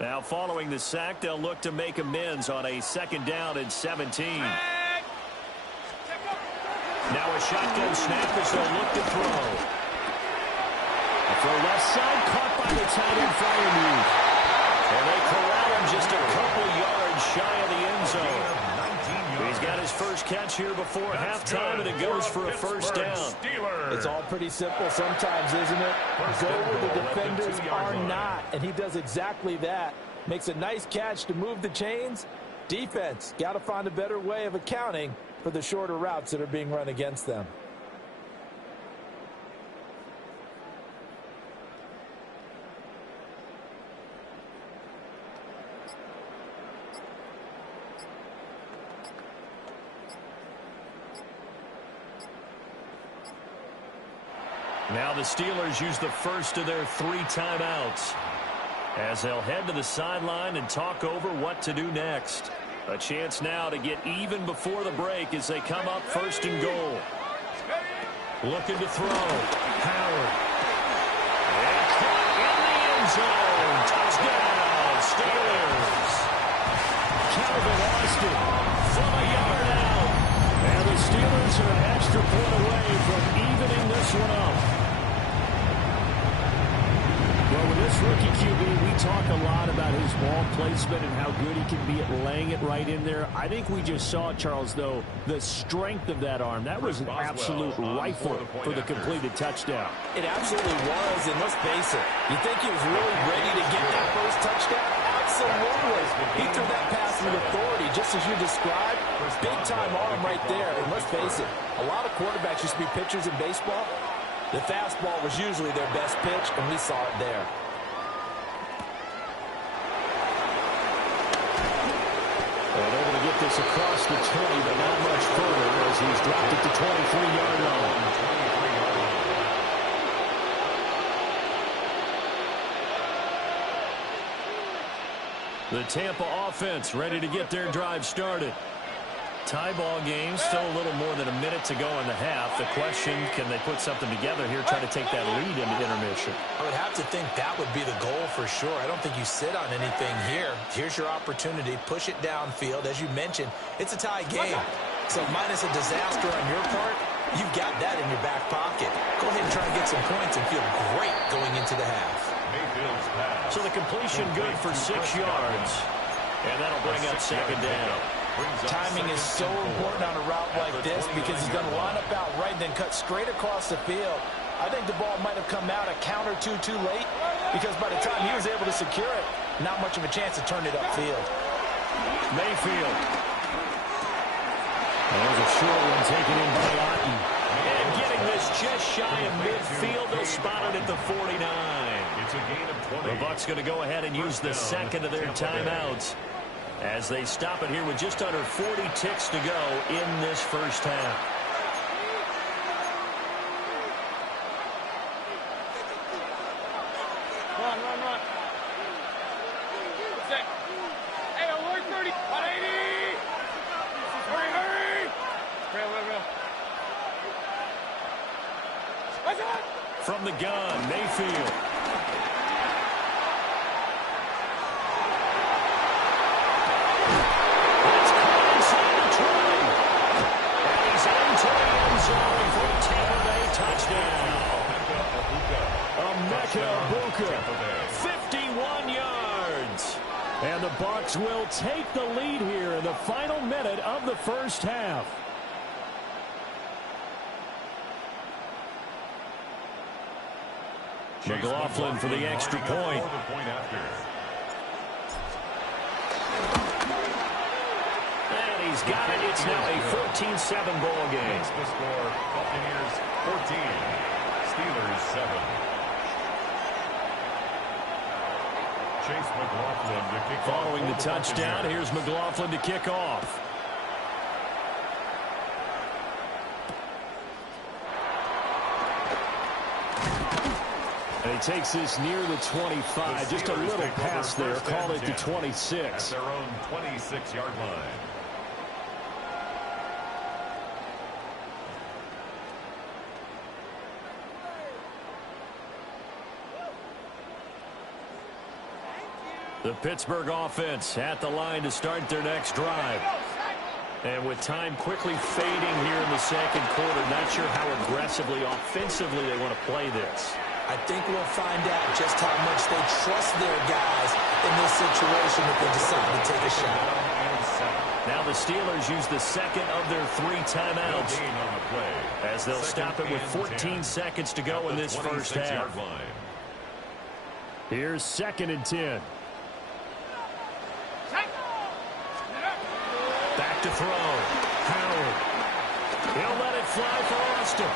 Now following the sack, they'll look to make amends on a 2nd down and 17. Now a shotgun snap as they'll look to throw. A throw left side, caught by the tight end Freiermuth. And they corral him just a couple yards shy of the end zone. He's got his first catch here before halftime, and it goes for a first down. It's all pretty simple sometimes, isn't it? Go where the defenders are not, and he does exactly that. Makes a nice catch to move the chains. Defense, got to find a better way of accounting for the shorter routes that are being run against them. Now the Steelers use the first of their 3 timeouts as they'll head to the sideline and talk over what to do next. A chance now to get even before the break as they come up 1st and goal. Looking to throw. Howard. And caught in the end zone. Touchdown, Steelers. Calvin Austin from a yard out. And the Steelers are an extra point away from evening this one up. Well, with this rookie QB, we talk a lot about his ball placement and how good he can be at laying it right in there. I think we just saw, Charles, though, the strength of that arm. That was an absolute rifle for the completed touchdown. It absolutely was, and let's face it, you think he was really ready to get that first touchdown? Absolutely. He threw that pass with authority, just as you described. Big-time arm right there, and let's face it, a lot of quarterbacks used to be pitchers in baseball. The fastball was usually their best pitch, and we saw it there. And able to get this across the 20, but not much further as he's dropped it to 23-yard line. The Tampa offense ready to get their drive started. Tie ball game, still a little more than a minute to go in the half. The question, can they put something together here, try to take that lead into intermission? I would have to think that would be the goal for sure. I don't think you sit on anything here. Here's your opportunity. Push it downfield. As you mentioned, it's a tie game. So minus a disaster on your part, you've got that in your back pocket. Go ahead and try and get some points and feel great going into the half. So the completion good for 6 yards. And that'll bring up second down. Timing is so important on a route like this because he's going to line up out right and then cut straight across the field. I think the ball might have come out a count or two too late because by the time he was able to secure it, not much of a chance to turn it upfield. Mayfield. There's a short one taken in by Otten. And getting this just shy of midfield. They'll spot it at the 49. It's a gain of 20. The Bucs going to go ahead and use the second of their timeouts as they stop it here with just under 40 ticks to go in this first half. Run. Set. Hey, alert 30. 180. Hurry. Real. What's up? From the gun, Mayfield. That's caught inside the 20. And he's into the end zone for a Tampa Bay touchdown. Emeka Egbuka, 51 yards. And the Bucs will take the lead here in the final minute of the first half. McLaughlin for the extra point. And he's got it. It's now a 14-7 ball game. The score, Buccaneers 14, Steelers 7. Chase McLaughlin to kick off. Following the touchdown, here's McLaughlin to kick off. And he takes this near the 25. Just a little pass there. Call it to 26. At their own 26-yard line. The Pittsburgh offense at the line to start their next drive. And with time quickly fading here in the second quarter, not sure how aggressively, offensively they want to play this. I think we'll find out just how much they trust their guys in this situation if they decide to take a shot. Now the Steelers use the second of their 3 timeouts as they'll stop it with 14 seconds to go in this first half. Here's 2nd and 10. Back to throw. Howard. He'll let it fly for Austin.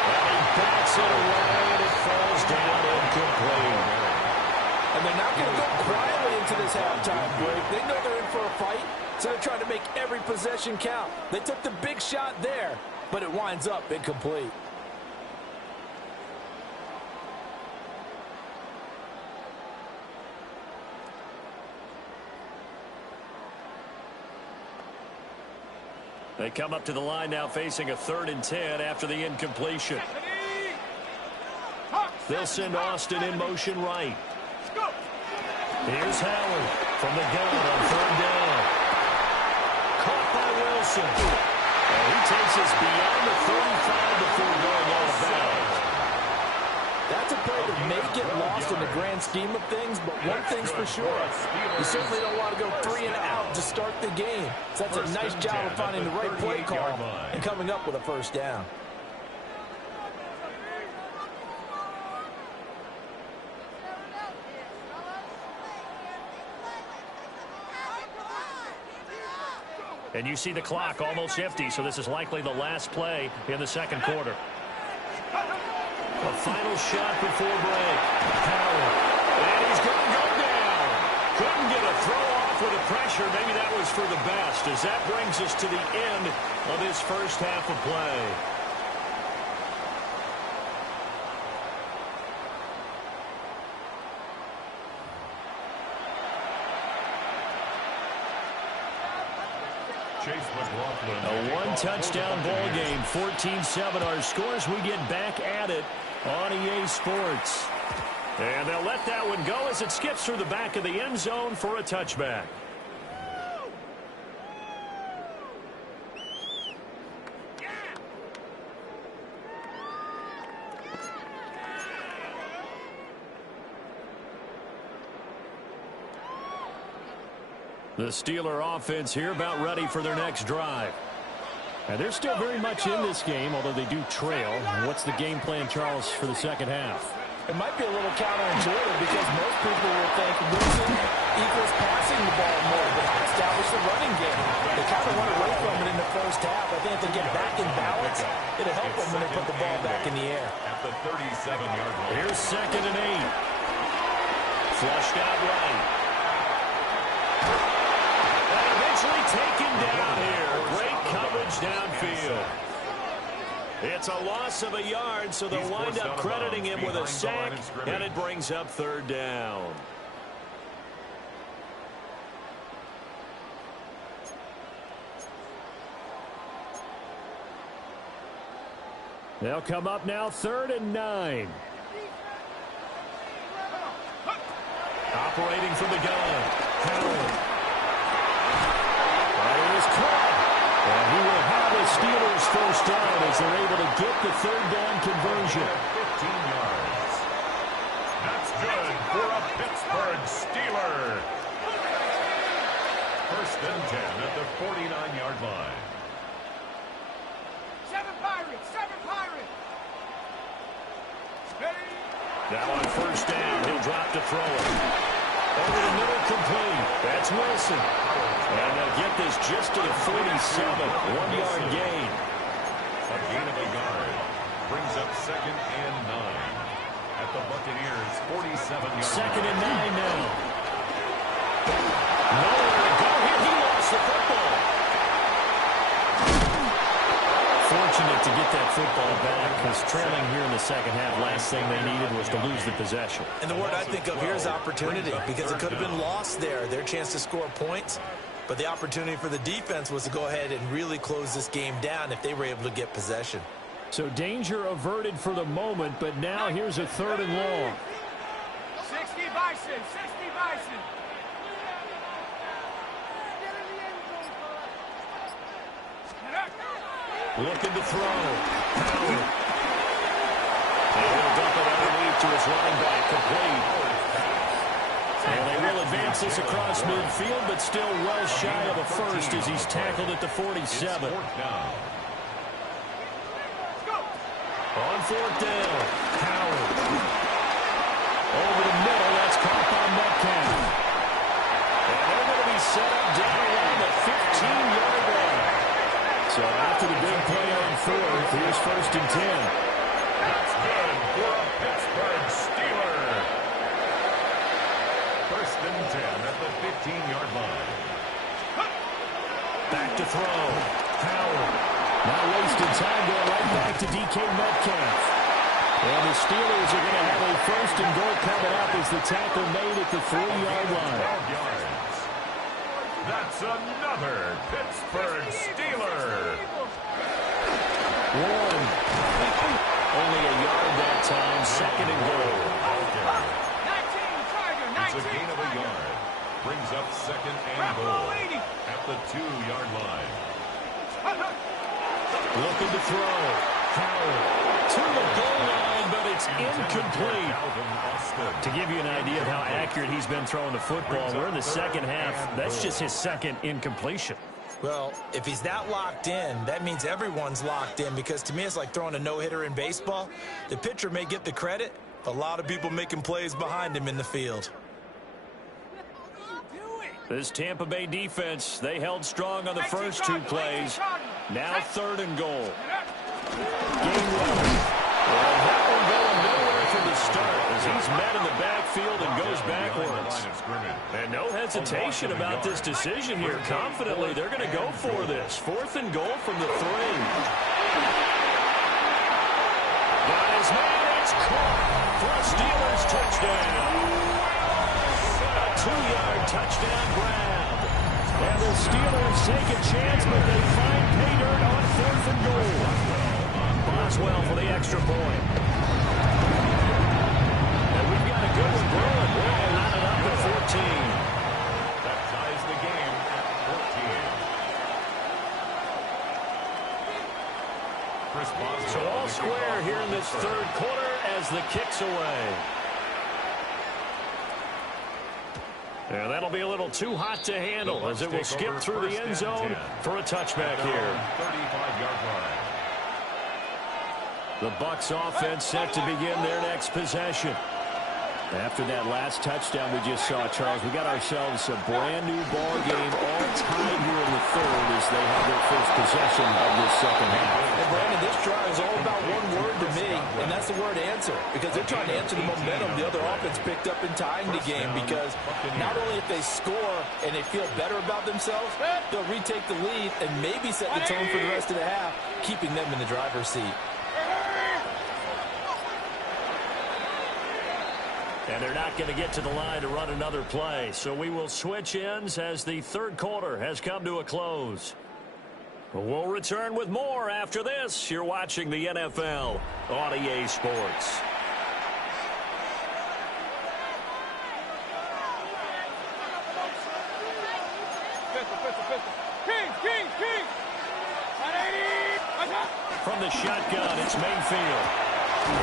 And he bats it away, and it falls down incomplete. And they're not going to go quietly into this halftime break. They know they're in for a fight, so they're trying to make every possession count. They took the big shot there, but it winds up incomplete. They come up to the line now facing a 3rd and 10 after the incompletion. They'll send Austin in motion right. Here's Howard from the gun on 3rd down. Caught by Wilson. And he takes us beyond the 35 before going out of bounds. That's a play that may get lost in the grand scheme of things, but one thing's for sure. You certainly don't want to go 3 and out to start the game. So that's a nice job of finding the right play call and coming up with a first down. And you see the clock almost empty, so this is likely the last play in the second quarter. A final shot before break. Howard. And he's going to go down. Couldn't get a throw off with the pressure. Maybe that was for the best, as that brings us to the end of this first half of play. Chase McLaughlin. A one-touchdown ball game, 14-7. Our scores, we get back at it on EA Sports. And they'll let that one go as it skips through the back of the end zone for a touchback. The Steeler offense here about ready for their next drive. And they're still very much in this game, although they do trail. What's the game plan, Charles, for the second half? It might be a little counterintuitive because most people will think losing equals passing the ball more, but how to establish the running game. They kind of went away from it in the first half. I think if they get back in balance, it'll help them when they put the ball back in the air. At the 37-yard line. Here's 2nd and 8. Flushed out right. And eventually taken down here. Great coverage downfield. It's a loss of a yard, so they'll wind up crediting him with a sack, and it brings up 3rd down. They'll come up now 3rd and 9. Operating from the gun. Howard. That is caught. And he will have the Steelers' first down as they're able to get the 3rd down conversion. 15 yards. That's good for a Pittsburgh Steeler. 1st and 10 at the 49-yard line. 7 Pirates! 7 Pirates! Now on 1st down, he'll drop to throw it. Over the middle, complete. That's Wilson. And they'll get this just to the 47. 1-yard gain. A gain of a yard. Brings up 2nd and 9. At the Buccaneers' 47-yard line. 2nd and 9 now. Nowhere to go here. He lost the football. Fortunate to get that football back because trailing here in the second half, last thing they needed was to lose the possession. And the word I think of here is opportunity because it could have been lost there. Their chance to score points. But the opportunity for the defense was to go ahead and really close this game down if they were able to get possession. So danger averted for the moment, but now here's a 3rd and long. 60 Bison! 60 Bison! Looking to throw. Howard. And he'll dump it underneath to his running back, complete. And they will advance this across midfield, but still well shy of a first as he's tackled at the 47. On 4th down, Howard. Over the middle, that's caught by Metcalf. And they're going to be set up down around the 15-yard line. So after the big play on 4th, here's 1st and 10. That's good for a Pittsburgh Steeler. 1st and 10 at the 15-yard line. Back to throw. Howard. Not wasting time, going right back to DK Metcalf. And the Steelers are going to have a 1st and goal coming up as the tackle made at the 3-yard line. 12 yards. That's another Pittsburgh Steeler. 1. Only a yard that time. 2nd and goal. 19, It's a gain of a yard. Brings up 2nd and goal at the 2-yard line. Looking to throw. Howard to the goal line, but it's incomplete. To give you an idea of how accurate he's been throwing the football, we're in the second half. That's just his 2nd incompletion. Well, if he's that locked in, that means everyone's locked in because to me it's like throwing a no-hitter in baseball. The pitcher may get the credit, but a lot of people making plays behind him in the field. This Tampa Bay defense, they held strong on the first 2 plays. Now 3rd and goal. Game well. Well, that one going nowhere from the start as he's met in the backfield and goes backwards. And no hesitation about this decision here. Confidently, they're going to go for this. 4th and goal from the 3. Got his man, it's caught for a Steelers touchdown. A 2-yard touchdown grab. And the Steelers take a chance, but they find pay dirt on 4th and goal. Boswell for the extra point. And we've got a good one going. We'll line it up at 14. That ties the game at 14. So all square here in this 3rd quarter as the kick's away. And that'll be a little too hot to handle as it will skip through the end zone for a touchback here. 35-yard line. The Bucs offense set to begin their next possession. After that last touchdown we just saw, Charles, we got ourselves a brand-new ball game all tied here in the third as they have their first possession of this second half. And, Brandon, this drive is all about one word to me, and that's the word answer, because they're trying to answer the momentum the other offense picked up in tying the game, because not only if they score and they feel better about themselves, they'll retake the lead and maybe set the tone for the rest of the half, keeping them in the driver's seat. And they're not going to get to the line to run another play. So we will switch ends as the third quarter has come to a close. We'll return with more after this. You're watching the NFL on EA Sports. From the shotgun, it's Mayfield.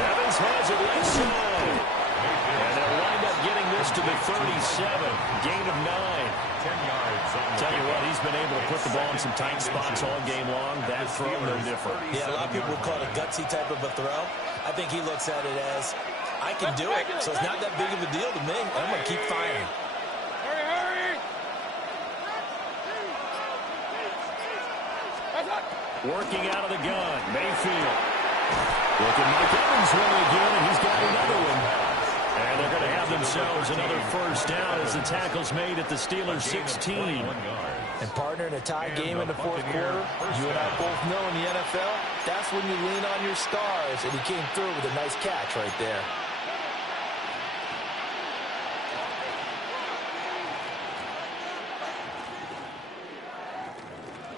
Evans has it left side. And they'll wind up getting this to the 37. Gain of 9. 10 yards. Tell you what, he's been able to put the ball in some tight spots all game long. That throw, no different. Yeah, a lot of people would call it a gutsy type of a throw. I think he looks at it as, I can do it, so it's not that big of a deal to me. I'm going to keep firing. Working out of the gun, Mayfield. Look at Mike Evans running again, and he's got another one. And they're going to have themselves another first down as the tackle's made at the Steelers' 16. And partner, in a tie game in the fourth quarter, you and I both know in the NFL, that's when you lean on your stars, and he came through with a nice catch right there.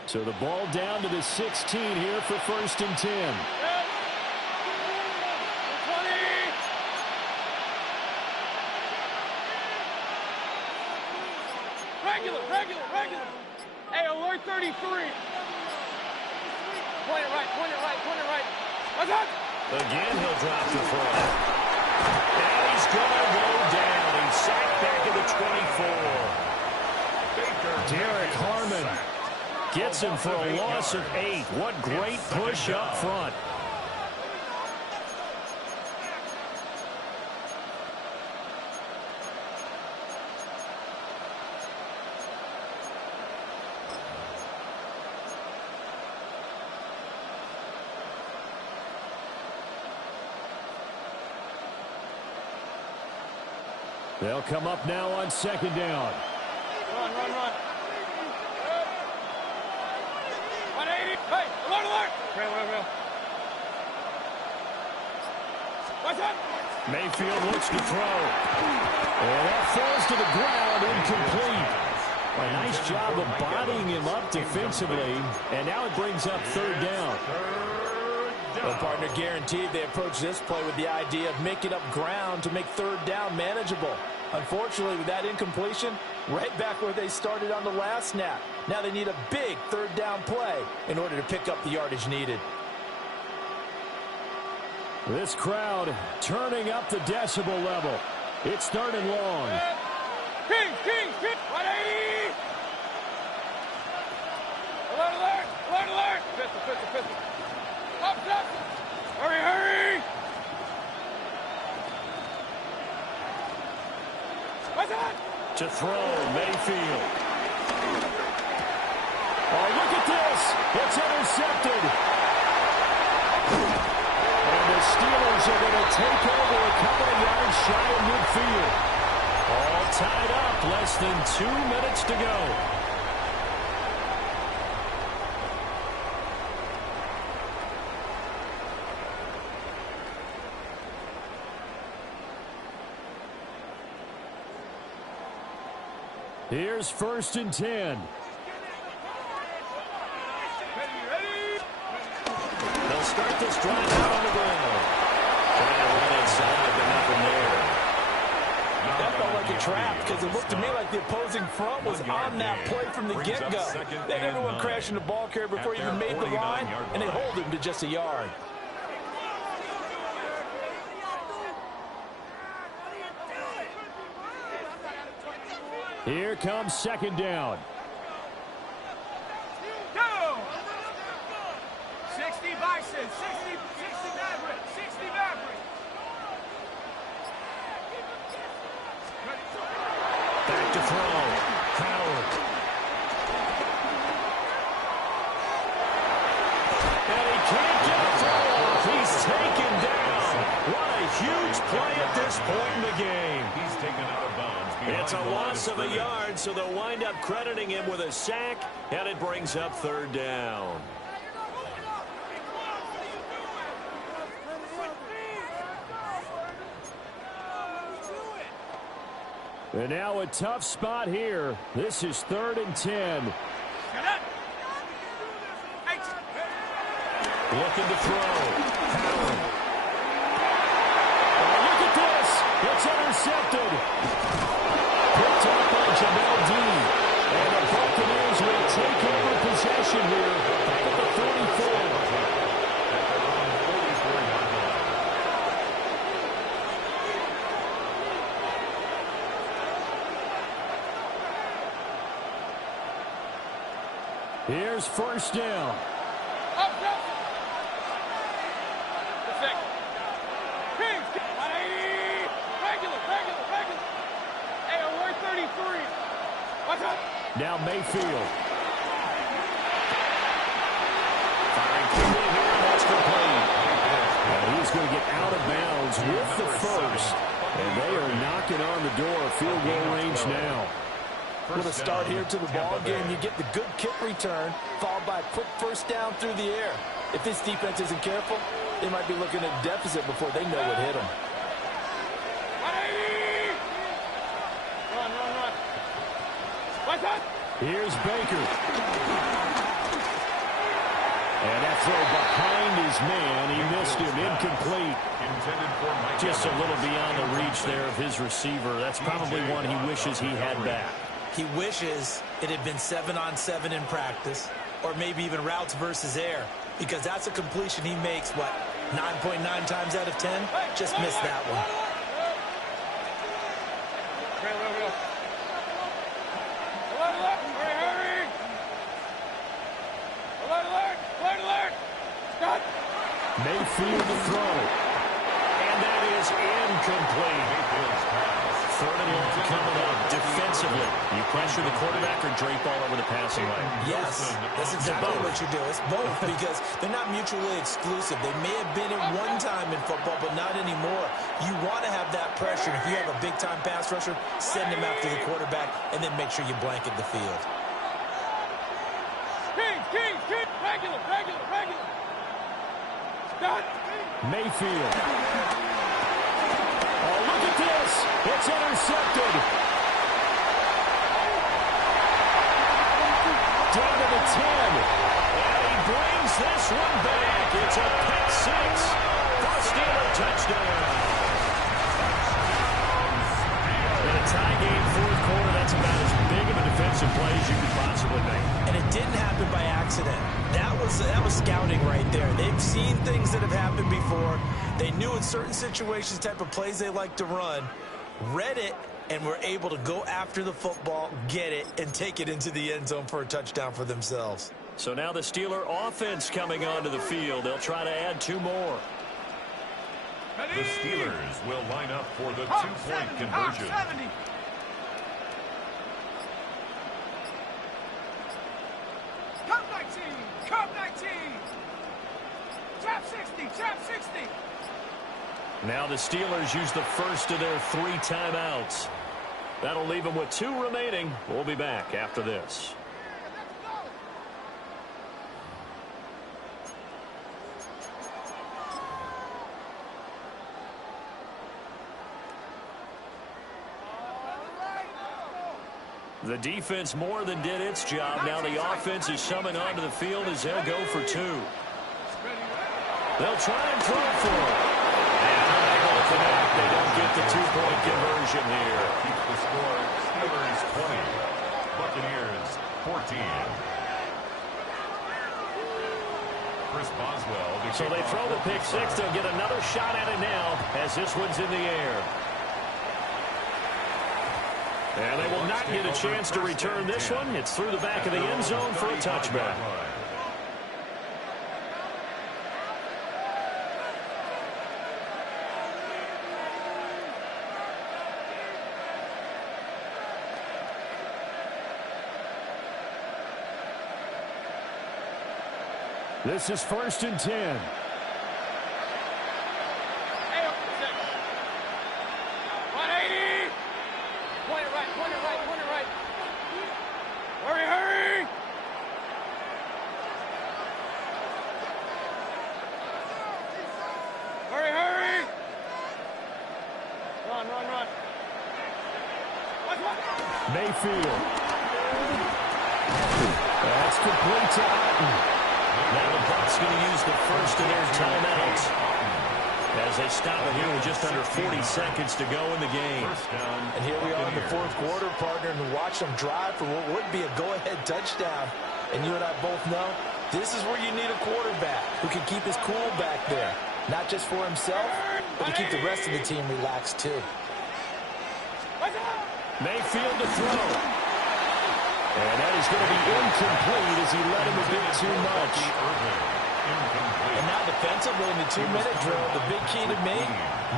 So the ball down to the 16 here for 1st and 10. Regular. Hey, alert 33. Point it right. What's up? Again, he'll drop the throw. And he's going to go down. He's sacked back at the 24. Derek Harmon gets him for a loss of 8. What great push up front. They'll come up now on 2nd down. Run. 180. Hey, alert. Real. What's up? Mayfield looks to throw. And that falls to the ground, incomplete. A nice job of bodying him up defensively. And now it brings up 3rd down. Well, partner, guaranteed they approach this play with the idea of making up ground to make 3rd down manageable. Unfortunately, with that incompletion, right back where they started on the last snap. Now they need a big 3rd down play in order to pick up the yardage needed. This crowd turning up the decibel level. It's 3rd and long. Kings. 180. Alert. Pistol. Up. Hurry. What's that? To throw, Mayfield. Oh, look at this. It's intercepted. And the Steelers are going to take over a couple of yards shy of midfield. All tied up, less than 2 minutes to go. Here's 1st and 10. They'll start this drive out on the ground. Trying to run inside, but nothing there. That felt like a trap because it looked to me like the opposing front was on that play from the get-go. They had everyone crashing the ball carrier before he even made the line, and they hold him to just a yard. Here comes second down. 60 Bison, 60 Maverick, 60 Maverick. Back to throw. Howard. And he can't get a throw off. He's taken down. What a huge play at this point in the game. He's taken out of bounds. It's a loss of a yard, so they'll wind up crediting him with a sack, and it brings up third down. And now a tough spot here. This is 3rd and 10. Looking to throw. Howard. Oh, look at this. It's intercepted. Picked up by Jamel Dean. And the Buccaneers will take over possession here at the 44. Here's first down. Now Mayfield. Firing quickly here, and that's complete. And he's going to get out of bounds with the first. And they are knocking on the door of field goal range now. With a start here to the ball game, you get the good kick return, followed by a quick first down through the air. If this defense isn't careful, they might be looking at a deficit before they know what hit them. Here's Baker. And that throw behind his man, he missed him, incomplete. Just a little beyond the reach there of his receiver. That's probably one he wishes he had back. He wishes it had been 7-on-7 in practice, or maybe even routes versus air, because that's a completion he makes, what, 9.9 times out of 10? Just missed that one. Mayfield to throw. And that is incomplete. 3rd and long coming up defensively. You pressure the quarterback or drape all over the passing lane? Yes, that's exactly what you do. It's both, because they're not mutually exclusive. They may have been at one time in football, but not anymore. You want to have that pressure. If you have a big-time pass rusher, send him after the quarterback, and then make sure you blanket the field. Kings, regular. Mayfield. Oh, look at this. It's intercepted. Down to the 10. And he brings this one back. It's a pick six. First Steeler touchdown. In a tie game, 4th quarter, that's about as big of a defensive play as you could possibly make. And it didn't happen by accident. That was scouting right there. They've seen things that have happened before. They knew in certain situations type of plays they like to run, read it, and were able to go after the football, get it, and take it into the end zone for a touchdown for themselves. So now the Steeler offense coming onto the field. They'll try to add 2 more. The Steelers will line up for the 2-point conversion. Cup 19. Trap 60. Now the Steelers use the first of their 3 timeouts. That'll leave them with 2 remaining. We'll be back after this. The defense more than did its job. Now the offense is coming onto the field as they'll go for 2. They'll try and throw for it. And unable to connect. They don't get the 2-point conversion here. Keeps the score. Steelers 20. Buccaneers 14. Chris Boswell. So they throw the pick six. They'll get another shot at it now as this one's in the air. And they will not get a chance to return this one. It's through the back of the end zone for a touchback. This is 1st and 10. Mayfield. That's complete to Otten. Now the Bucs going to use the first of their timeouts as they stop it here with just under 40 seconds to go in the game. And here we are in the fourth quarter, partner, and watch them drive for what would be a go-ahead touchdown. And you and I both know this is where you need a quarterback who can keep his cool back there. Not just for himself, but to keep the rest of the team relaxed too. Mayfield to throw. And that is going to be incomplete as he let him a bit too much. And now defensively in the 2-minute drill, the big key to me,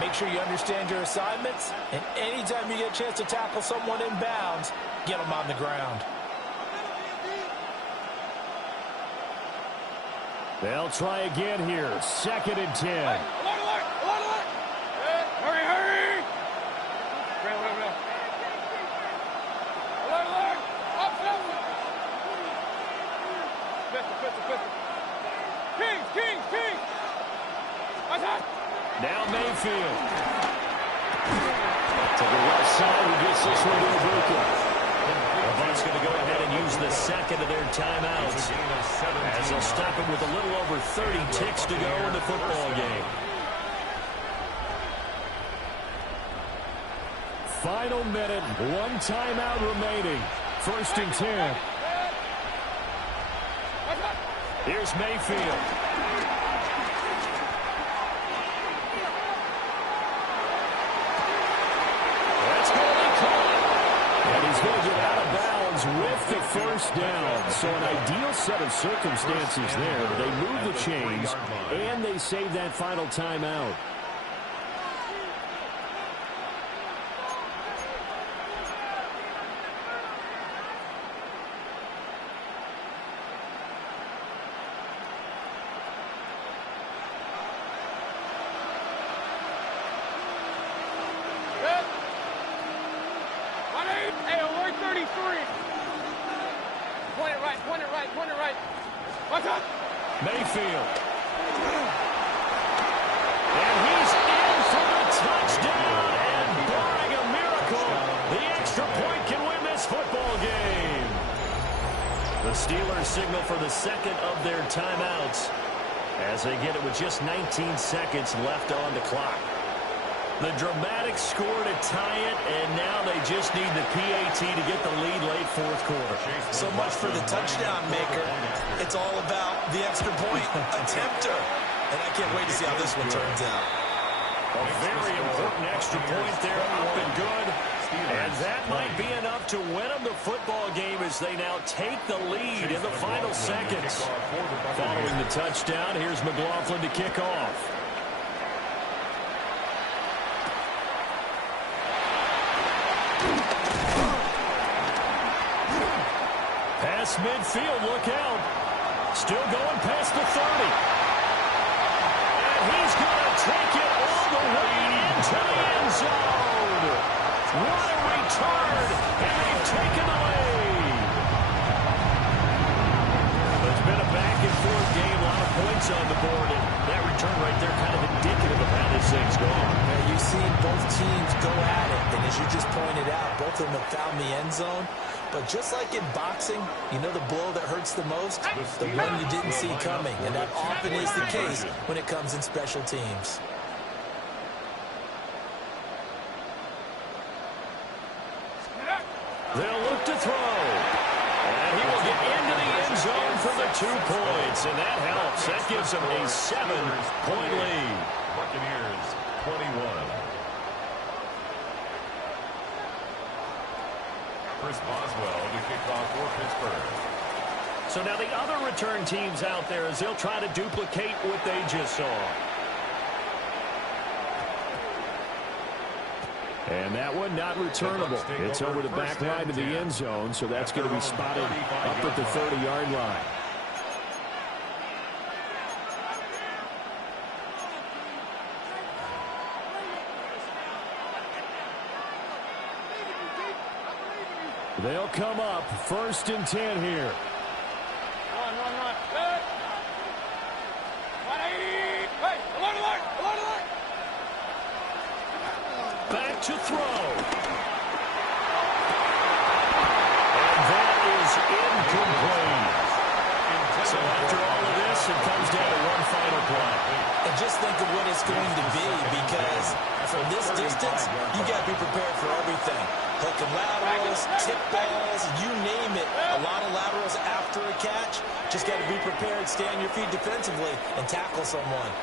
make sure you understand your assignments. And anytime you get a chance to tackle someone in bounds, get them on the ground. They'll try again here. 2nd and 10. Now Mayfield. To the left side, who gets this one to Ibuka. The Bucs going to go ahead and use the second of their timeouts as they'll stop it with a little over 30 ticks to go in the football game. Final minute, 1 timeout remaining. 1st and 10. Here's Mayfield. He's going to get out of bounds with the first down. So an ideal set of circumstances there. They move the chains, and they save that final timeout. Mayfield. And he's in for the touchdown. And barring a miracle, the extra point can win this football game. The Steelers signal for the second of their timeouts as they get it with just 19 seconds left on the clock. The dramatic score to tie it, and now they just need the PAT to get the lead late fourth quarter. So much for the touchdown maker. It's all about the extra point attempter. And I can't wait to see how this one turns out. A very important extra point there, up and good. And that might be enough to win them the football game as they now take the lead in the final seconds. Following the touchdown, here's McLaughlin to kick off. Past midfield, look out. Still going past the 30. And he's going to take it all the way into the end zone. What a return, and they've taken the lead. It's been a back-and-forth game, a lot of points on the board, and that return right there kind of indicative of how this thing's gone. Yeah, you've seen both teams go at it, and as you just pointed out, both of them have found the end zone. But just like in boxing, you know the blow that hurts the most? The one you didn't see coming, and that often is the case when it comes in special teams. They'll look to throw. And he will get into the end zone for the 2 points, and that helps. That gives them a 7-point lead. Buccaneers 21. Chris Boswell to kick off for Pittsburgh. So now the other return teams out there as they'll try to duplicate what they just saw. And that one not returnable. It's over the back line of the end zone, so that's going to be spotted up at the 30-yard line. They'll come up 1st and 10 here. Run. Good. 180. Hey, alert. Back to throw. And that is incomplete. So after all of this, it comes down to one final play. And just think of what it's going to be, because from this distance, you got to be prepared for everything. Hook and laterals, tip balls, you name it. A lot of laterals after a catch. Just got to be prepared, stay on your feet defensively, and tackle someone.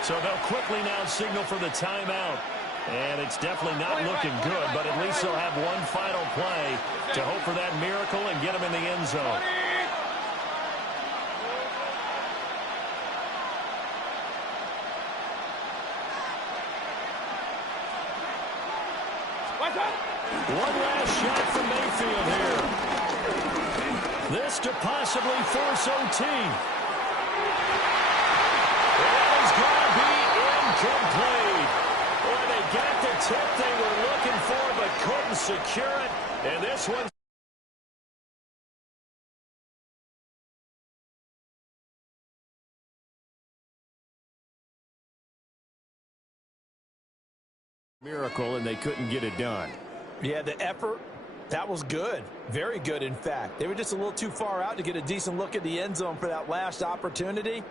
So they'll quickly now signal for the timeout. And it's definitely not looking good, but at least they'll have one final play to hope for that miracle and get them in the end zone. One last shot from Mayfield here. This to possibly force OT. It is going to be incomplete. Boy, they got the tip they were looking for but couldn't secure it. And this one. Miracle, and they couldn't get it done. Yeah, the effort, that was good. Very good, in fact. They were just a little too far out to get a decent look at the end zone for that last opportunity.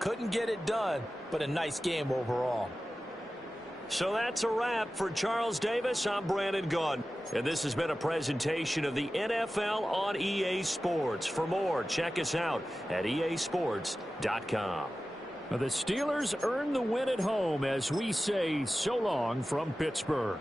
Couldn't get it done, but a nice game overall. So that's a wrap for Charles Davis. I'm Brandon Gaudin, and this has been a presentation of the NFL on EA Sports. For more, check us out at easports.com. The Steelers earn the win at home as we say so long from Pittsburgh.